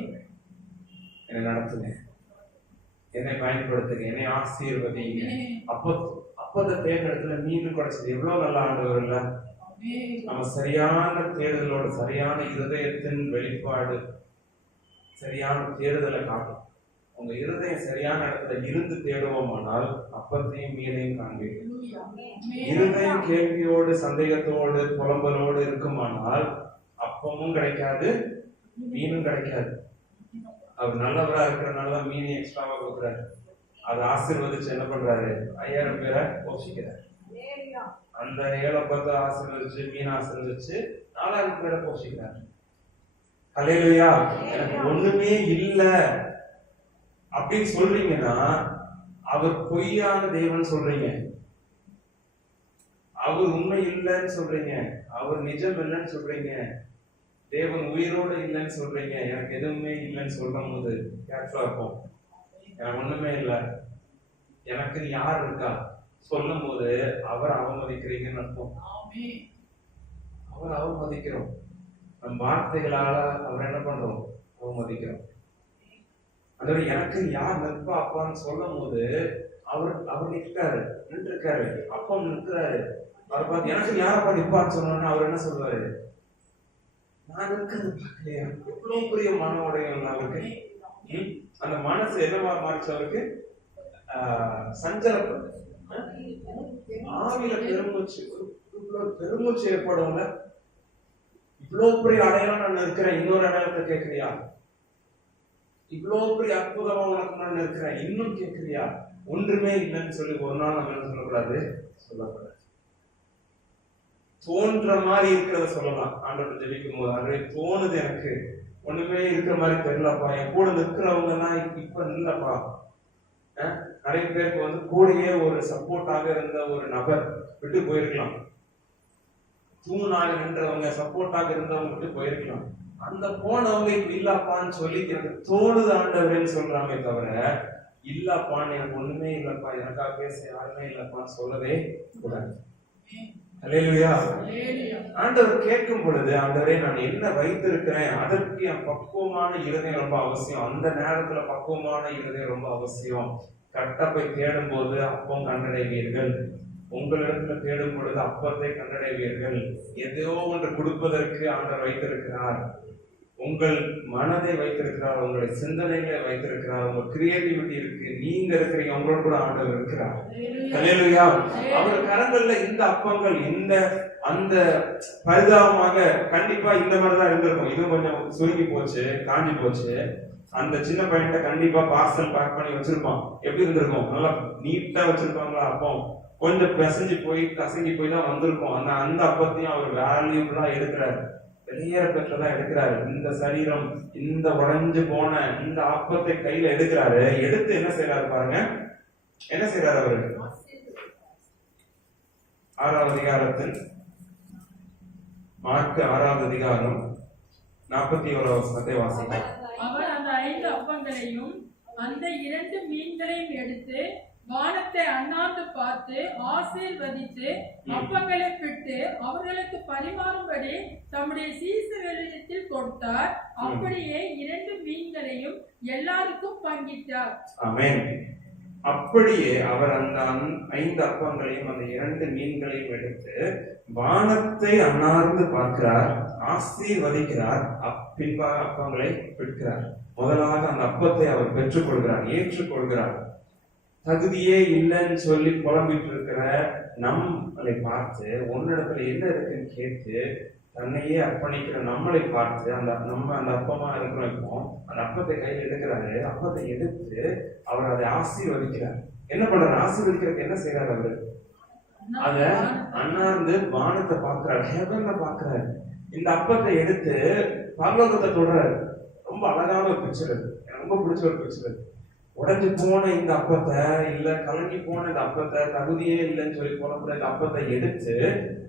என்னை நடத்துங்க, என்னை பயன்படுத்துங்க, என்னை ஆசீர்வதிங்க. அப்பத தேர்ந்தெடுத்துல மீன் கிடைச்சது எவ்வளவு நல்ல ஆண்டவர் இல்ல? நம்ம சரியான தேடுதலோட, சரியான இருதயத்தின் வெளிப்பாடு, சரியான தேடுதலை காட்டும். உங்க இருதயம் சரியான இடத்துல இருந்து தேடுவோமானால் அப்பத்தையும் மீனையும் காண்பீர்கள். இருதயம் கேள்வியோடு, சந்தேகத்தோடு, புலம்பலோடு இருக்குமானால் அப்பமும் கிடைக்காது, மீனும் கிடைக்காது. அவர் நல்லவரா இருக்கிறனாலதான் மீனை எக்ஸ்ட்ராவா கொடுக்குறாரு. அதை ஆசீர்வதிச்சு என்ன பண்றாரு? 5000 பேரை போஷிக்கிறார். அந்த 7 10 ஆசீர்வதிச்சு, மீன் ஆசீர்வதிச்சு 4000 பேரை போஷிக்கிறார். அல்லேலூயா. எனக்கு ஒண்ணுமே இல்ல அப்படின்னு சொல்றீங்கன்னா அவர் பொய்யான தேவன் சொல்றீங்க, அவர் உண்மை இல்லைன்னு சொல்றீங்க, அவர் நிஜம் இல்லைன்னு சொல்றீங்க, தேவன் உயிரோடு இல்லைன்னு சொல்றீங்க, எனக்கு எதுவுமே இல்லைன்னு சொல்லும் போது கேர்ஃபுல்லா இருக்கும். எனக்கு ஒண்ணுமே இல்லை, எனக்கு யார் இருக்கா சொல்லும் போது அவர் அவமதிக்கிறீங்கன்னு அர்த்தம். அவர் அவமதிக்கிறோம், நம் வார்த்தைகளால அவர் என்ன பண்றோம்? அவமதிக்கிறோம். அதாவது எனக்கு யார் நிற்பா அப்பான்னு சொல்லும் போது அவர் நிற்காரு, நின்றுருக்காரு, அப்பா நிற்கிறாரு. அவர் பார்த்து எனக்கு யாரப்பா நிற்பான்னு சொன்னோன்னா அவர் என்ன சொல்லுவாரு? நான் இருக்கிறது பார்க்கலையா? எவ்வளவு பெரிய மன உடையும் அவருக்கு. அந்த மனசு என்னவா மாறிச்சு அவருக்கு? சஞ்சலப்பட்டு ஆவியில பெருமூச்சு, பெருமூச்சு ஏற்படும்ல. இவ்வளவு பெரிய அடையாளம் நான் இருக்கிறேன், இன்னொரு அடையாளத்தை கேட்கிறியா? இவ்வளவு பெரிய அற்புதமா உனக்கு நான் இருக்கிறேன், இன்னும் கேட்கிறியா? ஒன்றுமே இல்லைன்னு சொல்லி ஒரு நாள் நம்ம என்ன சொல்லக்கூடாது? சொல்லக்கூடாது. தோன்ற மாதிரி இருக்கிறத சொல்லலாம். ஆண்டவர் ஜெபிக்கும் போது ஆண்டவரே தோணுது, எனக்கு ஒண்ணுமே இருக்கிற மாதிரி தெரியலப்பா, என் கூட நிற்கிறவங்க எல்லாம் இப்ப இல்லப்பா. நிறைய பேருக்கு கூடயே ஒரு சப்போர்ட்டாக இருந்த ஒரு நபர் விட்டு போயிருக்கலாம். தூணாக நின்றவங்க, சப்போர்ட்டாக இருந்தவங்க விட்டு போயிருக்கலாம். அந்த போனவங்க இப்ப இல்லப்பான்னு சொல்லி எனக்கு தோணுது ஆண்டவரேன்னு சொல்றாமே தவிர, இல்லப்பான்னு எனக்கு ஒண்ணுமே இல்லப்பா, எனக்காக பேச யாருமே இல்லப்பான்னு சொல்லவே கூடாது. அல்லேலூயா. ஆண்டவர் கேட்கும் பொழுது, ஆண்டவரே நான் என்ன வைத்திருக்கிறேன், அதற்கு என் பக்குவமான இருதயம் ரொம்ப அவசியம். அந்த நேரத்துல பக்குவமான இருதயம் ரொம்ப அவசியம். கட்டப்பை தேடும் போது அப்பம் கண்டடைவீர்கள், உங்களிடத்துல தேடும் பொழுது அப்பத்தை கண்டடைவீர்கள். ஏதோ ஒன்று கொடுப்பதற்கு ஆண்டவர் வைத்திருக்கிறார். உங்கள் மனதை வைத்திருக்கிறார், உங்களுடைய சிந்தனைகளை வைத்திருக்கிறார், உங்க கிரியேட்டிவிட்டி இருக்கு, நீங்க இருக்கிறீங்க, உங்களோட கூட ஆண்டவர் இருக்கிறார். அல்லேலூயா. அவர் கரங்கள்ல இந்த அப்பங்கள் இந்த அந்த பரிதாபமாக கண்டிப்பா இந்த மாதிரிதான் இருந்திருக்கும். இது கொஞ்சம் சுருங்கி போச்சு, காஞ்சி போச்சு. அந்த சின்ன பையன்கிட்ட கண்டிப்பா பார்சல் பேக் பண்ணி வச்சிருப்பான். எப்படி இருந்திருக்கும்? நல்லா நீட்டா வச்சிருப்பாங்களா அப்பம்? கொஞ்சம் பிசைஞ்சு போய் கசங்கி போய் தான் வந்திருக்கும். அந்த அப்பத்தையும் அவர் வேல்யூபிளா எடுக்கிறாரு, வெளியேற பெற்றதான் எடுக்கிறாரு. இந்த சரீரம், இந்த உடைஞ்சு போன இந்த அப்பத்தை கையில எடுக்கிறாரு. எடுத்து என்ன செய்யறாரு பாருங்க, என்ன செய்யறாரு அவரு? 6வது அதிகாரத்தில், மார்க் 6வது அதிகாரம் 41வது வசனத்தை வாசிக்கலாம். அவர் அந்த 5 அப்பங்களையும் அந்த 2 மீன்களையும் எடுத்து வானத்தை அண்ணாந்து பார்த்து ஆசீர்வதித்து அப்பங்களை பிட்டு அவர்களுக்கு பரிமாறும்படி தம்முடைய சீசர்களிடத்தில் கொடுத்தார். அப்படியே 2 மீன்களையும் எல்லாருக்கும் பங்கிட்டார். ஆமென். அப்படியே அவர் அந்த 5 அப்பங்களையும் அந்த 2 மீன்களையும் எடுத்து வானத்தை அண்ணாந்து பார்க்கிறார், ஆசீர்வதிக்கிறார், பின்பாக அப்பங்களை பிடிக்கிறார். முதலாக அந்த அப்பத்தை அவர் பெற்றுக் கொள்கிறார், ஏற்றுக்கொள்கிறார். தகுதியே இல்லைன்னு சொல்லி புலம்பிட்டு இருக்கிற நம்மளை பார்த்து, உன்னிடத்துல என்ன இருக்குன்னு கேட்டு தன்னையே அர்ப்பணிக்கிற நம்மளை பார்த்து, அந்த அப்பமா இருக்கிறோம். இப்போ அந்த அப்பத்தை கையில் எடுக்கிறாரு. அப்பத்தை எடுத்து அவர் அதை ஆசீர்வதிக்கிறார். என்ன பண்றாரு? ஆசீர்வதிக்கிறதுக்கு என்ன செய்யறாரு? அவரு அத அண்ணாந்து வானத்தை பார்க்கிறார், ஹெவன்ல பார்க்கிறாரு. இந்த அப்பத்தை எடுத்து பரலோகத்தை தொடராரு. ரொம்ப அழகான ஒரு பிக்சர், எனக்கு ரொம்ப பிடிச்ச ஒரு பிக்சர். உடைஞ்சு போன இந்த அப்பத்தை, இல்ல கலங்கி போன இந்த அப்பத்தை, தகுதியே இல்லைன்னு சொல்லி புலம்புற இந்த அப்பத்தை எடுத்து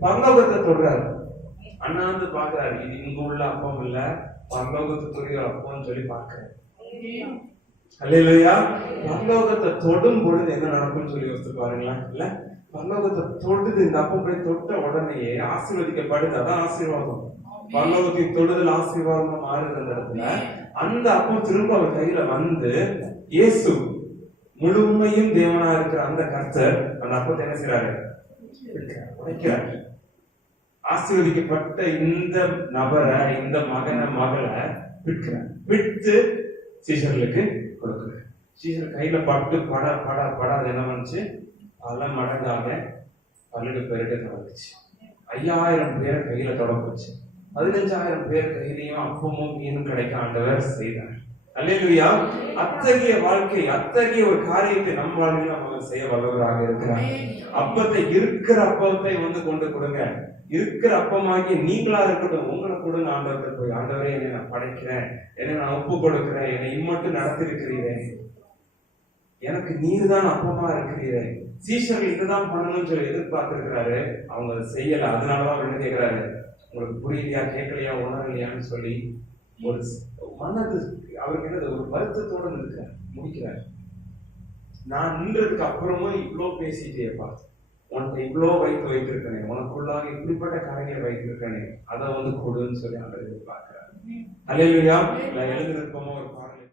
பரலோகத்தை தொடராரு. அண்ணாந்து பாக்குறாரு. இது இங்க உள்ள அப்பம் இல்ல, பரலோகத்துக்குரிய அப்பம்னு சொல்லி பாக்குறாரு. அல்லேலூயா. பரலோகத்தை தொடும் பொழுது என்ன நடக்கும்னு சொல்லி யோசித்து பாருங்களேன். இல்ல, பரலோகத்தை தொடுது, இந்த அப்பம் போய் தொட்ட உடனேயே ஆசீர்வதிக்கப்படுது. அதான் ஆசீர்வாதம். பரலோகத்தின் தொடுதல் ஆசீர்வாதமா மாறுது. அந்த இடத்துல அந்த அப்பம் திரும்ப அவர் கையில வந்து, இயேசு முழுமையும் தேவனா இருக்கிற அந்த கர்த்தர் அந்த அப்பத்தை என்ன செய்யறாரு? உடைக்கிறார். ஆசீர்வதிக்கப்பட்ட இந்த நபரை, இந்த மகனை, மகளை பிடிக்கிறார். பிடித்து சீஷர்களுக்கு கொடுக்கிறார். சீஷர் கையில பட்டு பட பட பட அது என்ன வந்துச்சு? பல மடங்காக பல்லுக்கு பெருக தொடங்குச்சு. 5000 பேர் கையில தொடங்குச்சு. 15,000 பேர் கையிலையும் அப்பமும் மீனும் கிடைக்க ஆண்டவர் செய்தார். அல்லேலூயா. அத்தகைய வாழ்க்கை, அத்தகைய ஒரு காரியத்தை நம் வாழ்க்கையில் நம்ம செய்ய வல்லவராக இருக்கிறார். அப்பத்தை, இருக்கிற அப்பத்தை கொண்டு கொடுங்க. இருக்கிற அப்பமாகி நீங்களா இருக்கட்டும், உங்களை கொடுங்க ஆண்டவர்கிட்ட போய். ஆண்டவரே, என்னை நான் படைக்கிறேன், என்னை நான் ஒப்பு கொடுக்கிறேன், என்னை இம்மட்டும் நடத்திருக்கிறீரேன், எனக்கு நீர் தான் அப்பமா இருக்கிறீரே. சீஷர்கள் இதுதான் பண்ணணும்னு சொல்லி எதிர்பார்த்திருக்கிறாரு. அவங்க அதை செய்யல. அதனாலதான் அவர் என்ன கேட்கிறாரு? உங்களுக்கு புரியலையா, கேட்கலையா, உணரலையான்னு சொல்லி ஒரு மனது அவருக்கு என்னது, ஒரு வருத்தத்தோட இருக்கிறார், முடிக்கிறார். நான் நின்றதுக்கு அப்புறமும் இவ்வளோ பேசிட்டேப்பா, உனக்கு இவ்வளோ வைத்திருக்கேனே, உனக்குள்ளாக இப்படிப்பட்ட காரியங்களை வைத்திருக்கேனே, அதை கொடுன்னு சொல்லி அவர் எதிர்பார்க்கிறார். அல்லேலூயா. எழுந்திருப்போமோ ஒரு